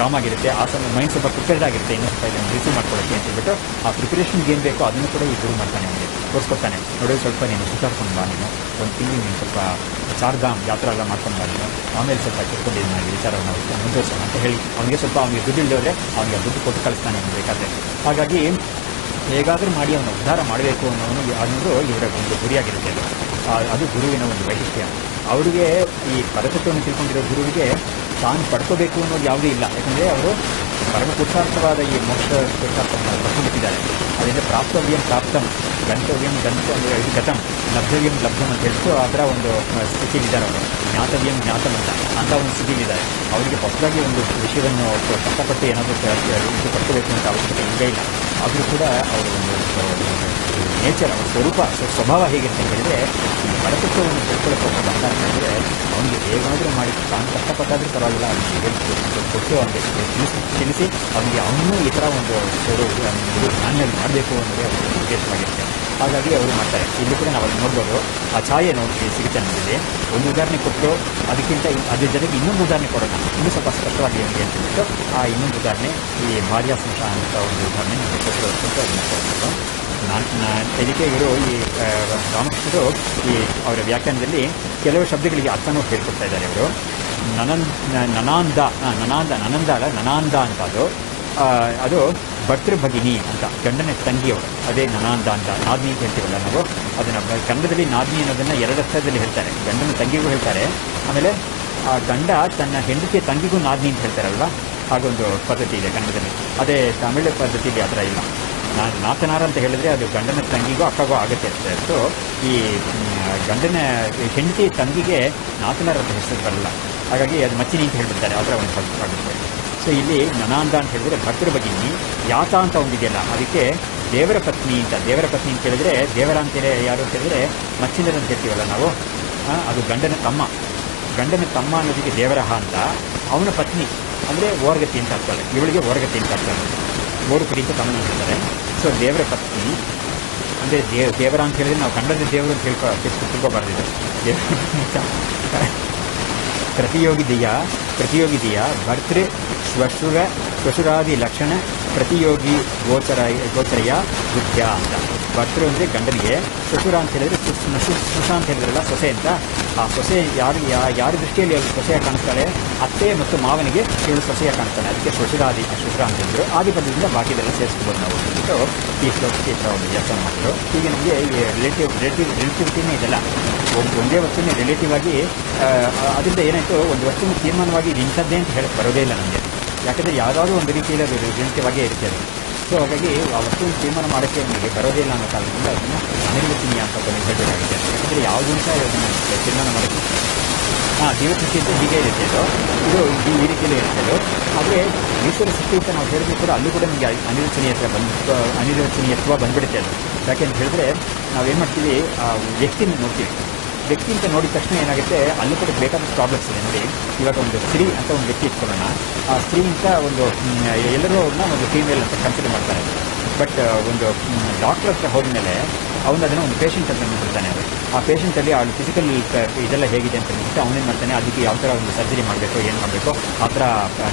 ಕಾಮ್ ಆಗಿರುತ್ತೆ, ಆ ಸಮಯ ಮೈಂಡ್ ಸ್ವಲ್ಪ ಪ್ರಿಪೇರ್ಡ್ ಆಗಿರುತ್ತೆ, ಇನ್ನೂ ಸ್ವಲ್ಪ ಇದನ್ನು ರಿಸೀವ್ ಮಾಡ್ಕೊಳ್ಳೋಕ್ಕೆ ಅಂತ ಹೇಳ್ಬಿಟ್ಟು ಆ ಪ್ರಿಪರೇಷನ್ಗೆ ಏನು ಬೇಕೋ ಅದನ್ನು ಕೂಡ ಈ ಗುರು ಮಾಡ್ತಾನೆ, ಅವನಿಗೆ ತೋರಿಸ್ಕೊಡ್ತಾನೆ. ನೋಡಿ ಸ್ವಲ್ಪ ನೀನು ಸುತ್ತಾಡ್ಕೊಂಡು ಬಾ, ನೀನು ಒಂದು ತಿಂಗಳು ನೀನು ಸ್ವಲ್ಪ ಚಾರ್ಧಾಮ್ ಯಾತ್ರೆ ಎಲ್ಲ ಮಾಡ್ಕೊಂಡು ಬಾ, ನೀನು ಆಮೇಲೆ ಸ್ವಲ್ಪ ಕಿತ್ಕೊಂಡು ಮಾಡಿ ವಿಚಾರವನ್ನು ಮುಂದುವರ್ಸೋಣ ಅಂತ ಹೇಳಿ ಅವನಿಗೆ ದುಡ್ಡು ಇಲ್ಲದೆ ಅವನಿಗೆ ದುಡ್ಡು ಕೊಟ್ಟು ಕಳಿಸ್ತಾನೆ ಅವನು ಬೇಕಾದರೆ. ಹಾಗಾಗಿ ಹೇಗಾದರೂ ಮಾಡಿ ಅವನ ಉದ್ಧಾರ ಮಾಡಬೇಕು ಅನ್ನೋದು ಇವರ ಒಂದು ಗುರಿಯಾಗಿರುತ್ತೆ. ಅದು ಗುರುವಿನ ಒಂದು ವೈಶಿಷ್ಟ್ಯ. ಅವರಿಗೆ ಈ ಪರತತ್ವವನ್ನು ತಿಳ್ಕೊಂಡಿರೋ ಗುರುವಿಗೆ ತಾನು ಪಡ್ಕೋಬೇಕು ಅನ್ನೋದು ಯಾವುದೂ ಇಲ್ಲ. ಯಾಕಂದರೆ ಅವರು ಪರಮ ಪುರುಷಾರ್ಥವಾದ ಈ ಮೋಕ್ಷ ಪುರುಷಾರ್ಥವನ್ನು ಪಡ್ಕೊಂಡ್ಬಿಟ್ಟಿದ್ದಾರೆ. ಅದರಿಂದ ಪ್ರಾಪ್ತವ್ಯಂ ಗಂತವ್ಯಂ ಅಂದರೆ ಇದು ಗತಂ, ಲಬ್ಧವ್ಯಂ ಲಬ್ಧಂ ಅಂತ ಹೇಳ್ಬಿಟ್ಟು ಅದರ ಒಂದು ಸ್ಥಿತಿಲಿದ್ದಾರೆ ಅವರು. ಜ್ಞಾತವ್ಯಂ ಜ್ಞಾತಂ ಅಂತ ಒಂದು ಸ್ಥಿತಿಲಿದ್ದಾರೆ. ಅವರಿಗೆ ಹೊಸದಾಗಿ ಒಂದು ವಿಷಯವನ್ನು ಕಷ್ಟಪಟ್ಟು ಏನಾದರೂ ಇದು ಪಡ್ಕೋಬೇಕು ಅಂತ ಅವಶ್ಯಕತೆ ಇಲ್ಲೇ ಇಲ್ಲ. ಆದರೂ ಕೂಡ ಅವರ ಒಂದು ನೇಚರ್, ಅವರ ಸ್ವಭಾವ ಹೇಗಿರುತ್ತೆ ಅಂತ ಹೇಳಿದರೆ, ಈ ಪರತತ್ವವನ್ನು ತಿಳ್ಕೊಳ್ಳೋಕೆ ಬಂದ ಅಂತ ಹೇಳಿದರೆ ಅವನಿಗೆ ಹೇಗಾದರೂ ಮಾಡಿ ತಾನು ಕಷ್ಟಪಟ್ಟಾದರೂ ಪರವಾಗಿಲ್ಲ, ಅವನಿಗೆ ಕೊಟ್ಟು ಅವನಿಗೆ ತಿಳಿಸಿ ಅವನಿಗೆ ಅವನು ಈ ಥರ ಒಂದು ಜ್ಞಾನದಲ್ಲಿ ಮಾಡಬೇಕು ಅನ್ನೋದೇ ಅವರ ಉದ್ದೇಶವಾಗಿರುತ್ತೆ. ಹಾಗಾಗಿ ಅವರು ಮಾಡ್ತಾರೆ. ಇಲ್ಲಿ ಕೂಡ ನಾವು ಅಲ್ಲಿ ನೋಡ್ಬೋದು, ಆ ಛಾಯೆ ನೋಡಿ ಸಿಗುತ್ತೆ ನಮ್ಮಲ್ಲಿ. ಒಂದು ಉದಾಹರಣೆ ಕೊಟ್ಟು ಅದಕ್ಕಿಂತ ಅದ್ರ ಜೊತೆಗೆ ಇನ್ನೊಂದು ಉದಾಹರಣೆ ಕೊಡೋಣ, ಇನ್ನೂ ಸ್ವಲ್ಪ ಸ್ಪಷ್ಟವಾಗಿ ನಮಗೆ ಅಂತ ಹೇಳ್ಬಿಟ್ಟು ಆ ಇನ್ನೊಂದು ಉದಾಹರಣೆ ಈ ಭಾರ್ಯಾಸ್ಮಶ ಅಂತ ಒಂದು ಉದಾಹರಣೆ ನಮಗೆ ಕೊಟ್ಟಿರೋದು ಅದನ್ನು ಕೊಡಬೇಕು. ಇದಕ್ಕೆ ಇವರು ಈ ರಾಮಕೃಷ್ಣರು ಈ ಅವರ ವ್ಯಾಖ್ಯಾನದಲ್ಲಿ ಕೆಲವು ಶಬ್ದಗಳಿಗೆ ಅರ್ಥನೂ ಹೇಳ್ಕೊಡ್ತಾ ಇದ್ದಾರೆ ಇವರು. ನನಾಂದ ನನಾಂದ ಅಂತ ಅದು ಭರ್ತೃಭಗಿನಿ ಅಂತ, ಗಂಡನ ತಂಗಿಯವರು, ಅದೇ ನನಾಂದ ಅಂತ, ನಾದ್ನಿ ಅಂತ ಹೇಳ್ತೀವಲ್ಲ ನಾವು, ಅದನ್ನು ಕನ್ನಡದಲ್ಲಿ ನಾದ್ನಿ ಅನ್ನೋದನ್ನು ಎರಡು ಅರ್ಥದಲ್ಲಿ ಹೇಳ್ತಾರೆ. ಗಂಡನ ತಂಗಿಗೂ ಹೇಳ್ತಾರೆ, ಆಮೇಲೆ ಆ ಗಂಡ ತನ್ನ ಹೆಂಡತಿಯ ತಂಗಿಗೂ ನಾದ್ನಿ ಅಂತ ಹೇಳ್ತಾರಲ್ವ, ಹಾಗೊಂದು ಪದ್ಧತಿ ಇದೆ ಕನ್ನಡದಲ್ಲಿ. ಅದೇ ತಮಿಳು ಪದ್ಧತಿಯಲ್ಲಿ ಆ ಥರ ಇಲ್ಲ. ನಾತನಾರ ಅಂತ ಹೇಳಿದ್ರೆ ಅದು ಗಂಡನ ತಂಗಿಗೂ ಅಕ್ಕಗೋ ಆಗುತ್ತೆ ಅಷ್ಟೇ. ಸೊ ಈ ಗಂಡನ ಹೆಂಡತಿ ತಂಗಿಗೆ ನಾತನಾರ ಅಂತ ಹೆಸರು ಬರಲ್ಲ, ಹಾಗಾಗಿ ಅದು ಮಚ್ಚಿನಿ ಅಂತ ಹೇಳ್ಬಿಡ್ತಾರೆ, ಆ ಥರ ಒಂದು ಆಗುತ್ತೆ. ಸೊ ಇಲ್ಲಿ ನನಾಂದ ಅಂತ ಹೇಳಿದ್ರೆ ಭರ್ತೃಭಗಿನಿ. ಯಾತ ಅಂತ ಒಂದಿದೆಯಲ್ಲ, ಅದಕ್ಕೆ ದೇವರ ಪತ್ನಿ ಅಂತ. ದೇವರ ಪತ್ನಿ ಅಂತ ಹೇಳಿದ್ರೆ ದೇವರ ಅಂತೇಳಿ ಯಾರು ಅಂತ ಹೇಳಿದ್ರೆ ಮಚ್ಚಿಂದರ್ ಅಂತ ಹೇಳ್ತೀವಲ್ಲ ನಾವು, ಅದು ಗಂಡನ ತಮ್ಮ. ಗಂಡನ ತಮ್ಮ ಅನ್ನೋದಕ್ಕೆ ದೇವರಹ ಅಂತ, ಅವನ ಪತ್ನಿ ಅಂದರೆ ಓರ್ಗತಿ ಅಂತ ಆಗ್ತಾರೆ, ಇವಳಿಗೆ ಓರ್ಗತಿ ಅಂತ ಆಗ್ತಾರೆ, ಓರು ಕಡಿ ಅಂತ ತಮ್ಮನ ಹೇಳ್ತಾರೆ. ಸೊ ದೇವರ ಪತ್ನಿ ಅಂದರೆ ದೇವರ ಅಂತ ಹೇಳಿದ್ರೆ ನಾವು ಗಂಡನ ದೇವರು ಅಂತ ತಿಳ್ಕೊಬಾರ್ದಿದೆ. ಪ್ರತಿಯೋಗಿದೆಯ ಭರ್ತೃ ಶ್ವಶುರಾದಿ ಲಕ್ಷಣ ಪ್ರತಿಯೋಗಿ ಗೋಚರೆಯ ಬುದ್ಧ ಅಂತ. ಭರ್ತೃ ಅಂದರೆ ಗಂಡನಿಗೆ, ಶ್ವಶುರ ಅಂತ ಹೇಳಿದ್ರೆ ಸ್ಮಶ ಅಂತ ಹೇಳಿದ್ರಲ್ಲ ಸೊಸೆ ಅಂತ, ಆ ಸೊಸೆ ಯಾರ ದೃಷ್ಟಿಯಲ್ಲಿ ಅವಳು ಸೊಸೆಯಾಗಿ ಕಾಣಿಸ್ತಾಳೆ, ಅತ್ತೆ ಮತ್ತು ಮಾವನಿಗೆ ಇವಳು ಸೊಸೆಯಾಗಿ ಕಾಣಿಸ್ತಾಳೆ, ಅದಕ್ಕೆ ಶ್ವಶುರ ಅಂತ ಹೇಳಿದ್ರು. ಆದಿ ಪದದಿಂದ ಬಾಕಿದೆಲ್ಲ ಸೇರಿಸ್ಬೋದು ನಾವು ಅಂದ್ಬಿಟ್ಟು ಈ ಶ್ಲೋಕಕ್ಕೆ ಒಂದು ವ್ಯಾಖ್ಯಾನ ಮಾಡಿದ್ರು. ಈಗ ನಮಗೆ ಈ ರಿಲೇಟಿವಿಟಿನೇ ಇದೆಲ್ಲ, ಒಂದೇ ವಸ್ತುನೇ ರಿಲೇಟಿವ್ ಆಗಿ, ಅದರಿಂದ ಏನಾಯಿತು, ಒಂದು ವಸ್ತುನ ತೀರ್ಮಾನವಾಗಿ ಇದು ಇಂಥದ್ದೇ ಅಂತ ಹೇಳಕ್ಕೆ ಬರೋದೇ ಇಲ್ಲ ನಮಗೆ. ಯಾಕಂದರೆ ಯಾವುದಾದ್ರೂ ಒಂದು ರೀತಿಯಲ್ಲಿ ಅದು ರಿಲೇಟಿವ್ ಆಗೇ ಇರುತ್ತೆ ಅದು. ಸೊ ಹಾಗಾಗಿ ಆ ವಸ್ತುವನ್ನು ತೀರ್ಮಾನ ಮಾಡೋಕ್ಕೆ ನಮಗೆ ಬರೋದೇ ಇಲ್ಲ ಅನ್ನೋ ಕಾರಣದಿಂದ ಅದನ್ನು ಅನಿರ್ವಚನೀಯ ಅಂತ ಹೇಳಬೇಕಾಗುತ್ತೆ. ಯಾಕಂದರೆ ಯಾವುದೂ ಸಹ ಅದನ್ನು ತೀರ್ಮಾನ ಮಾಡೋಕ್ಕೆ ಜೀವಸೃಷ್ಟಿ ಅಂತ ಹೀಗೆ ಇರುತ್ತೆ ಅದು, ಇದು ಈ ರೀತಿಯಲ್ಲಿ ಇರುತ್ತೆ ಅದು. ಆದರೆ ಈಶ್ವರ ಸೃಷ್ಟಿ ಅಂತ ನಾವು ಹೇಳಿದ್ರು ಕೂಡ ಅಲ್ಲೂ ಕೂಡ ನಮಗೆ ಅನಿರ್ವಚನೀಯತ್ವ ಬಂದುಬಿಡುತ್ತೆ ಅದು. ಯಾಕೆ ಅಂತ ಹೇಳಿದ್ರೆ ನಾವೇನು ಮಾಡ್ತೀವಿ, ಆ ವ್ಯಕ್ತಿನ ನೋಡ್ತೀವಿ. ವ್ಯಕ್ತಿ ಅಂತ ನೋಡಿದ ತಕ್ಷಣ ಏನಾಗುತ್ತೆ, ಅಲ್ಲೂ ಕೂಡ ಬೇಕಾದಷ್ಟು ಪ್ರಾಬ್ಲಮ್ಸ್ ಇದೆ ನೋಡಿ. ಇವಾಗ ಒಂದು ಸ್ತ್ರೀ ಅಂತ ಒಂದು ವ್ಯಕ್ತಿ ಇಟ್ಕೊಳ್ಳೋಣ, ಆ ಸ್ತ್ರೀ ಅಂತ ಒಂದು ಎಲ್ಲರೂ ಅವ್ರನ್ನ ಒಂದು ಫೀಮೇಲ್ ಅಂತ ಕನ್ಸಿಡರ್ ಮಾಡ್ತಾರೆ. ಬಟ್ ಒಂದು ಡಾಕ್ಟರ್ ಹತ್ರ ಹೋದ್ಮೇಲೆ ಅವನು ಅದನ್ನು ಒಂದು ಪೇಷಂಟ್ ಅಂತ ನೋಡ್ತಾನೆ. ಆ ಪೇಷಂಟಲ್ಲಿ ಅವಳು ಫಿಸಿಕಲ್ ಇದೆಲ್ಲ ಹೇಗಿದೆ ಅಂತ ಹೇಳ್ಬಿಟ್ಟು ಅವನೇನು ಮಾಡ್ತಾನೆ, ಅದಕ್ಕೆ ಯಾವ ಥರ ಒಂದು ಸರ್ಜರಿ ಮಾಡಬೇಕು, ಏನು ಮಾಡಬೇಕು ಆ ಥರ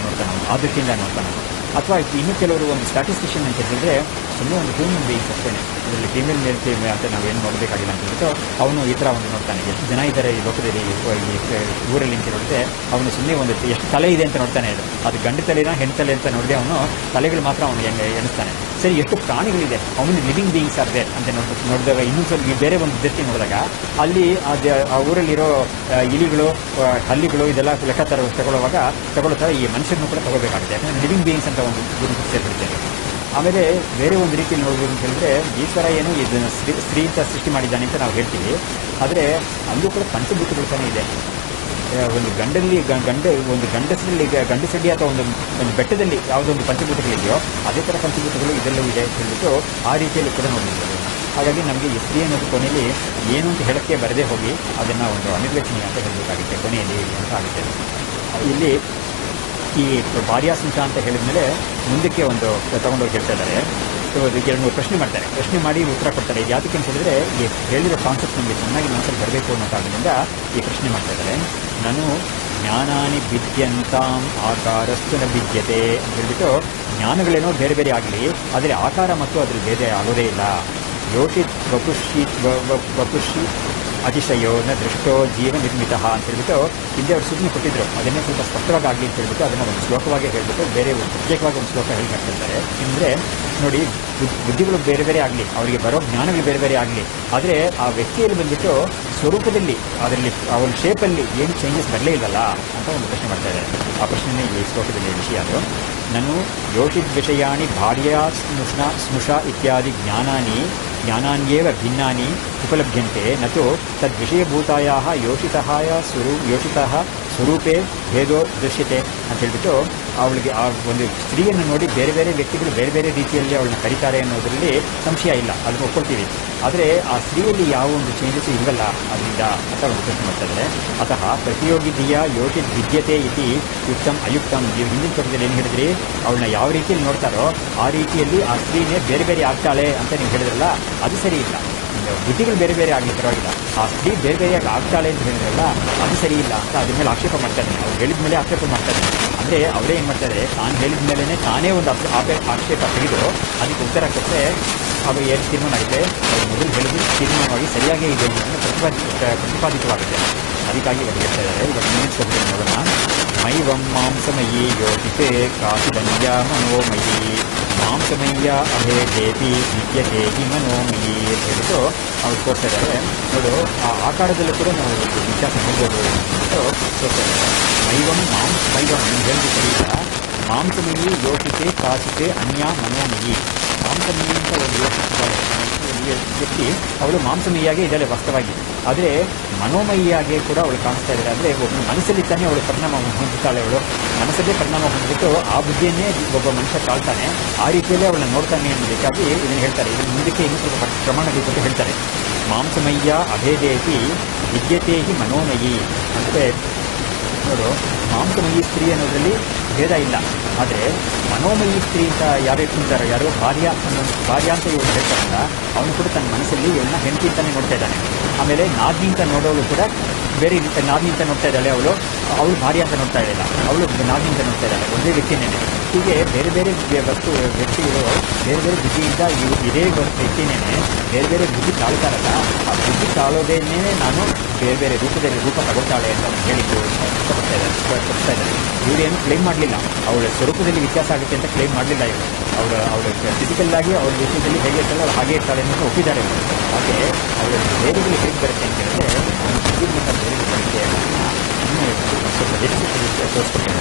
ನೋಡ್ತಾನೆ ಅವನು, ಆ ದೃಷ್ಟಿಯಿಂದ ನೋಡ್ತಾನೆ. ಅಥವಾ ಇನ್ನೂ ಕೆಲವರು ಒಂದು ಸ್ಟ್ಯಾಟಿಸ್ಟಿಷಿಯನ್ ಅಂತ ಹೇಳಿದ್ರೆ ಸುಮ್ಮನೆ ಒಂದು ಹ್ಯೂಮನ್ ಬೀಯಿಂಗ್ಸ್ ಅಷ್ಟೇ, ಇದರಲ್ಲಿ ಫೀಮೇಲ್ ಮೇಲ್ ಫೀಮೇಲ್ ಅಂತ ನಾವೇನು ನೋಡಬೇಕಾಗಿಲ್ಲ ಅಂತ ಹೇಳ್ಬಿಟ್ಟು ಅವನು ಈ ಥರ ಒಂದು ನೋಡ್ತಾನೆ. ಎಷ್ಟು ಜನ ಇದ್ದಾರೆ ಈ ಲೋಕದಲ್ಲಿ, ಈ ಊರಲ್ಲಿ ಅಂತ ನೋಡಿದ್ರೆ ಅವನು ಸುಮ್ಮನೆ ಒಂದು ಎಷ್ಟು ತಲೆ ಇದೆ ಅಂತ ನೋಡ್ತಾನೆ. ಅದು ಗಂಡು ತಲೆನ ಹೆಣ್ಣು ತಲೆ ಅಂತ ನೋಡಿದೆ ಅವನು ತಲೆಗಳು ಮಾತ್ರ ಅವನು ಎಣಿಸ್ತಾನೆ. ಸರಿ, ಎಷ್ಟು ಪ್ರಾಣಿಗಳಿದೆ, ಅವನು ಲಿವಿಂಗ್ ಬೀಯಿಂಗ್ಸ್ ಆರ್ ದೇರ್ ಅಂತ ನೋಡಿದಾಗ ಇನ್ನೊಂದು ಸ್ವಲ್ಪ ಬೇರೆ ಒಂದು ದೃಷ್ಟಿ ನೋಡಿದಾಗ ಅಲ್ಲಿ ಆ ಊರಲ್ಲಿರೋ ಇಲಿಗಳು, ಹಲ್ಲಿಗಳು ಇದೆಲ್ಲ ಲೆಕ್ಕಾಚಾರ ತಗೊಳ್ಳುತ್ತಾರೆ. ಈ ಮನುಷ್ಯರನ್ನು ಕೂಡ ತಗೋಬೇಕಾಗುತ್ತೆ, ಯಾಕಂದರೆ ಲಿವಿಂಗ್ ಬೀಯಿಂಗ್ಸ್ ಅಂತ ಒಂದು ಗುರುತು ಸೇರ್ಬಿಡ್ತೇನೆ. ಆಮೇಲೆ ಬೇರೆ ಒಂದು ರೀತಿಯಲ್ಲಿ ನೋಡ್ಬೋದು ಅಂತ ಹೇಳಿದ್ರೆ ಈಶ್ವರ ಏನು ಇದನ್ನು ಸ್ತ್ರೀ ಅಂತ ಸೃಷ್ಟಿ ಮಾಡಿದ್ದಾನೆ ಅಂತ ನಾವು ಹೇಳ್ತೀವಿ. ಆದರೆ ಅಲ್ಲೂ ಕೂಡ ಪಂಚಭೂತಗಳು ತಾನೇ ಇದೆ. ಒಂದು ಗಂಡಸರಲ್ಲಿ ಗಂಡಸಡಿ ಅಥವಾ ಒಂದು ಬೆಟ್ಟದಲ್ಲಿ ಯಾವುದೊಂದು ಪಂಚಭೂತಗಳಿದೆಯೋ ಅದೇ ಥರ ಪಂಚಭೂತಗಳು ಇದೆಲ್ಲವೂ ಇದೆ ಅಂತ ಹೇಳ್ಬಿಟ್ಟು ಆ ರೀತಿಯಲ್ಲಿ ಕೂಡ ನೋಡಿದ್ದೀವಿ. ಹಾಗಾಗಿ ನಮಗೆ ಈ ಸ್ತ್ರೀ ಅನ್ನೋದು ಕೊನೆಯಲ್ಲಿ ಏನು ಅಂತ ಹೇಳೋಕ್ಕೆ ಬರದೇ ಹೋಗಿ ಅದನ್ನು ಒಂದು ಅನಿರ್ವಚನೀಯ ಅಂತ ಹೇಳಬೇಕಾಗುತ್ತೆ ಕೊನೆಯಲ್ಲಿ ಅಂತ ಆಗುತ್ತೆ. ಇಲ್ಲಿ ಈ ಭಾರ್ಯಾಸಂಚ ಅಂತ ಹೇಳಿದ ಮೇಲೆ ಮುಂದಕ್ಕೆ ಒಂದು ತೊಗೊಂಡೋಗಿ ಹೇಳ್ತಾ ಇದ್ದಾರೆ. ಸೊ ಅದಕ್ಕೆ 2-3 ಪ್ರಶ್ನೆ ಮಾಡ್ತಾರೆ, ಪ್ರಶ್ನೆ ಮಾಡಿ ಉತ್ತರ ಕೊಡ್ತಾರೆ. ಇದು ಯಾತಕ್ಕೆ ಅಂತ ಹೇಳಿದ್ರೆ ಈ ಹೇಳಿರೋ ಕಾನ್ಸೆಪ್ಟ್ ನಮಗೆ ಚೆನ್ನಾಗಿ ಮನಸ್ಸಲ್ಲಿ ಬರಬೇಕು ಅನ್ನೋ ಕಾರಣದಿಂದ ಈ ಪ್ರಶ್ನೆ ಮಾಡ್ತಾ ಇದ್ದಾರೆ. ನಾನು ಜ್ಞಾನಾನಿ ಬಿದ್ಯಂತಾಂ ಆಕಾರಸ್ತು ನ ಬಿದ್ಯತೆ ಅಂತ ಹೇಳ್ಬಿಟ್ಟು ಜ್ಞಾನಗಳೇನೋ ಬೇರೆ ಬೇರೆ ಆಗಲಿ, ಆದರೆ ಆಕಾರ ಮತ್ತು ಅದ್ರ ಬೇರೆ ಆಗೋದೇ ಇಲ್ಲ. ಯೋಚಿತ್ ವಪುಷಿ ಅತಿಶಯೋ ನ ದೃಷ್ಟೋ ಜೀವ ನಿರ್ಮಿತ ಅಂತ ಹೇಳ್ಬಿಟ್ಟು ಹಿಂದೆ ಅವ್ರು ಸುಮ್ಮನೆ ಕೊಟ್ಟಿದ್ರು, ಅದನ್ನೇ ಸ್ವಲ್ಪ ಸ್ಪಷ್ಟವಾಗಿ ಆಗಲಿ ಅಂತ ಹೇಳ್ಬಿಟ್ಟು ಅದನ್ನು ಒಂದು ಶ್ಲೋಕವಾಗಿ ಹೇಳ್ಬಿಟ್ಟು ಬೇರೆ ಪ್ರತ್ಯೇಕವಾಗಿ ಒಂದು ಶ್ಲೋಕ ಹೇಳಿ ಮಾಡ್ತಿರ್ತಾರೆ. ಅಂದರೆ ನೋಡಿ, ಬುದ್ಧಿಗಳು ಬೇರೆ ಬೇರೆ ಆಗಲಿ, ಅವರಿಗೆ ಬರೋ ಜ್ಞಾನಗಳು ಬೇರೆ ಬೇರೆ ಆಗಲಿ, ಆದರೆ ಆ ವ್ಯಕ್ತಿಯಲ್ಲಿ ಬಂದುಬಿಟ್ಟು ಸ್ವರೂಪದಲ್ಲಿ ಅದರಲ್ಲಿ ಅವನ ಶೇಪಲ್ಲಿ ಏನು ಚೇಂಜಸ್ ಬರಲೇ ಇಲ್ಲಲ್ಲ ಅಂತ ಒಂದು ಪ್ರಶ್ನೆ ಮಾಡ್ತಾ ಇದ್ದಾರೆ. ಆ ಪ್ರಶ್ನೆನೇ ಈ ಶ್ಲೋಕದಲ್ಲಿ ವಿಷಯ. ಅದು ನಾನು ಯೋಷಿತ್ ವಿಷಯಾಣಿ ಭಾರ್ಯಾ ಸ್ನುಷ ಇತ್ಯಾದಿ ಜ್ಞಾನಾನ್ಯೇವ ಭಿನ್ನಾನಿ ಉಪಲಭ್ಯಂತೆ ನತು ತದ್ವಿಷಯಭೂತಾಯಾಃ ಯೋಷಿತಃ ಸ್ವರೂಪೇ ಭೇದೋ ದೃಶ್ಯತೆ ಅಂತ ಹೇಳ್ಬಿಟ್ಟು ಅವಳಿಗೆ ಆ ಒಂದು ಸ್ತ್ರೀಯನ್ನು ನೋಡಿ ಬೇರೆ ಬೇರೆ ವ್ಯಕ್ತಿಗಳು ಬೇರೆ ಬೇರೆ ರೀತಿಯಲ್ಲಿ ಅವಳನ್ನ ಕರೀತಾರೆ ಅನ್ನೋದರಲ್ಲಿ ಸಂಶಯ ಇಲ್ಲ, ಅದನ್ನು ಒಪ್ಕೊಳ್ತೀವಿ. ಆದರೆ ಆ ಸ್ತ್ರೀಯಲ್ಲಿ ಯಾವ ಒಂದು ಚೇಂಜಸ್ ಇಲ್ವಲ್ಲ ಅದರಿಂದ ಅಂತ ಒಂದು ಪ್ರಶ್ನೆ ಮಾಡ್ತಾ ಇದ್ದಾರೆ. ಅತಃ ಪ್ರತಿಯೋಗಿದೀಯ ಯೋಷಿತ್ ವಿದ್ಯತೆ ಇತಿ ಯುಕ್ತಂ ಅಯುಕ್ತಂ. ನೀವು ಹಿಂದಿನ ಪದದಲ್ಲಿ ಏನು ಹೇಳಿದ್ರಿ, ಅವಳನ್ನ ಯಾವ ರೀತಿಯಲ್ಲಿ ನೋಡ್ತಾರೋ ಆ ರೀತಿಯಲ್ಲಿ ಆ ಸ್ತ್ರೀನೇ ಬೇರೆ ಬೇರೆ ಆಗ್ತಾಳೆ ಅಂತ ನೀವು ಹೇಳಿದ್ರಲ್ಲ, ಅದು ಸರಿ ಇಲ್ಲ. ಬುದ್ಧಿಗಳು ಬೇರೆ ಬೇರೆ ಆಗಲಿ ಪರವಾಗಿಲ್ಲ, ಆ ಸ್ತ್ರೀ ಬೇರೆ ಬೇರೆಯಾಗಿ ಆಗ್ತಾಳೆ ಅಂತ ಹೇಳಿದ್ರಲ್ಲ ಅದು ಸರಿ ಇಲ್ಲ ಅಂತ ಅದ್ರ ಮೇಲೆ ಆಕ್ಷೇಪ ಮಾಡ್ತಾರೆ. ಅವ್ರು ಹೇಳಿದ ಮೇಲೆ ಆಕ್ಷೇಪ ಮಾಡ್ತಾರೆ. ಅಂದರೆ ಅವರೇ ಏನು ಮಾಡ್ತಾರೆ, ತಾನು ಹೇಳಿದ ಮೇಲೇ ತಾನೇ ಒಂದು ಆಕ್ಷೇಪ ತೆಗೆದು ಅದಕ್ಕೆ ಉತ್ತರ ಕೊಟ್ಟರೆ ಅದು ಏನು ತೀರ್ಮಾನ ಆಗುತ್ತೆ, ಅವ್ರು ಮೊದಲು ಹೇಳಿದ್ದು ತೀರ್ಮಾನವಾಗಿ ಸರಿಯಾಗೇ ಇದೆ ಅಂತ ಪ್ರತಿಪಾದಿತವಾಗುತ್ತೆ. ಅದಕ್ಕಾಗಿ ಇವಾಗ ಹೇಳ್ತಾ ಇದ್ದಾರೆ. ಇವಾಗ ಮುಂದಿನ ನೋಡೋಣ. ಮೈವಂ ಮಾಂಸಮಯೀ ಯೋಚಿತೆ ಕಾಸಿದನ್ಯ ಮನೋಮಯೀ ಮಾಂಸಮಯ್ಯ ಅಭೇದೇಪಿ ವಿದ್ಯತೆ ಹಿ ಮನೋಮಯೀ ಅಂತ ಹೇಳ್ಬಿಟ್ಟು ಅವ್ರು ತೋರಿಸ್ತಾ ಇದ್ದಾರೆ. ನೋಡು, ಆ ಆಕಾರದಲ್ಲೂ ಕೂಡ ನಾವು ವ್ಯತ್ಯಾಸ ನೋಡ್ಬೋದು ಅಂತ ತೋರಿಸ್ತಾ ಇದ್ದಾರೆ. ಮೈವಂ ಹೇಳಿದ್ದು ಸರಿ ಇಲ್ಲ. ಮಾಂಸಮಯೀ ಯೋಚಿತೆ ಕಾಸಿತೆ ಅನ್ಯ ಮನೋಮಯೀ. ಮಾಂಸಮಯೀ ಅಂತ ಒಂದು ಯೋಚಿಸಿದ್ದಾರೆ ವ್ಯಕ್ತಿ, ಅವಳು ಮಾಂಸಮಯಿಯಾಗೇ ಇದ್ದಾಳೆ ವಾಸ್ತವವಾಗಿ. ಆದರೆ ಮನೋಮಯಿಯಾಗಿ ಕೂಡ ಅವಳು ಕಾಣಿಸ್ತಾ ಇದ್ದಾಳೆ. ಅಂದರೆ ಒಬ್ಬ ಮನಸ್ಸಲ್ಲಿ ತಾನೇ ಅವಳು ಪರಿಣಾಮ ಹೊಂದುತ್ತಾಳೆ. ಅವಳು ಮನಸ್ಸಲ್ಲೇ ಪರಿಣಾಮ ಹೊಂದ್ಬಿಟ್ಟು ಆ ಬುದ್ಧಿಯನ್ನೇ ಒಬ್ಬ ಮನುಷ್ಯ ತಾಳ್ತಾನೆ. ಆ ರೀತಿಯಲ್ಲೇ ಅವಳನ್ನ ನೋಡ್ತಾನೆ ಅನ್ನೋದಕ್ಕಾಗಿ ಇದನ್ನು ಹೇಳ್ತಾರೆ. ಇದನ್ನು ಮುಂದಕ್ಕೆ ಇನ್ನೂ ಸ್ವಲ್ಪ ಪ್ರಮಾಣದಲ್ಲಿ ಕೊಟ್ಟು ಹೇಳ್ತಾರೆ. ಮಾಂಸಮಯ್ಯ ಅಭೇದೇತಿ ವಿದ್ಯತೆ ಹಿ ಮನೋಮಯಿ ಅಂದರೆ ನೋಡು, ಮಾಂಸಮಯಿ ಸ್ತ್ರೀ ಅನ್ನೋದರಲ್ಲಿ ಭೇದ ಇಲ್ಲ. ಆದರೆ ಮನೋಮಯಿ ಸ್ತ್ರೀ ಅಂತ ಯಾರು ಇಟ್ಕೊಂತಾರೋ, ಯಾರೋ ಭಾರ್ಯ ಅಂತ ಇವನು ಹೇಳ್ತಾರಲ್ಲ, ಅವನು ಕೂಡ ತನ್ನ ಮನಸ್ಸಲ್ಲಿ ಇವನ್ನ ಹೆಂಡತಿ ಅಂತಾನೆ ನೋಡ್ತಾ ಇದ್ದಾನೆ. ಆಮೇಲೆ ನಾದ್ನಿ ಅಂತ ನೋಡೋಳು ಕೂಡ ಬೇರೆ ನಾದ್ನಿ ಅಂತ ನೋಡ್ತಾ ಇದ್ದಾಳೆ. ಅವಳು ಭಾರ್ಯ ಅಂತ ನೋಡ್ತಾ ಇದ್ದಾಳೆ, ಅವಳು ನಾದ್ನಿ ಅಂತ ನೋಡ್ತಾ ಇದ್ದಾಳೆ. ಒಂದೇ ವ್ಯಕ್ತಿನೇ. ಹೀಗೆ ಬೇರೆ ಬೇರೆ ವ್ಯಕ್ತಿಗಳು ಬೇರೆ ಬೇರೆ ಬುದ್ಧಿಯಿಂದ ಇದೇ ವ್ಯಕ್ತಿನೇ ಬೇರೆ ಬೇರೆ ಬುದ್ಧಿ ತಾಳ್ತಾರಲ್ಲ, ಆ ಬುದ್ಧಿ ತಾಳೋದೇನೇ ನಾನು ಬೇರೆ ಬೇರೆ ರೂಪ ತಗೊಳ್ತಾಳೆ ಅಂತ ಹೇಳಿದ್ದು ತಗೊಳ್ತಾ ಇದ್ದಾರೆ. ಇವರೇನು ಕ್ಲೈಮ್ ಮಾಡಲಿಲ್ಲ, ಅವಳ ಸ್ವರೂಪದಲ್ಲಿ ವ್ಯತ್ಯಾಸ ಆಗುತ್ತೆ ಅಂತ ಕ್ಲೈಮ್ ಮಾಡಲಿಲ್ಲ ಇವರು. ಅವಳ ಫಿಸಿಕಲ್ ಆಗಿ ಅವಳ ವಿಷಯದಲ್ಲಿ ಹೇಗೆ ಇರ್ತಾಳೆ ಅವಳು ಹಾಗೆ ಇರ್ತಾಳೆ ಅಂತ ಒಪ್ಪಿದ್ದಾರೆ ಇವರು. ಹಾಗೆ ಅವಳ ಬೇರೆಗಳು ಹೇಗೆ ಬರುತ್ತೆ ಅಂತ ಹೇಳಿದ್ರೆ ಸ್ವಲ್ಪ ಹೆಚ್ಚು ತೋರಿಸ್ಕೊಡ್ತಾರೆ.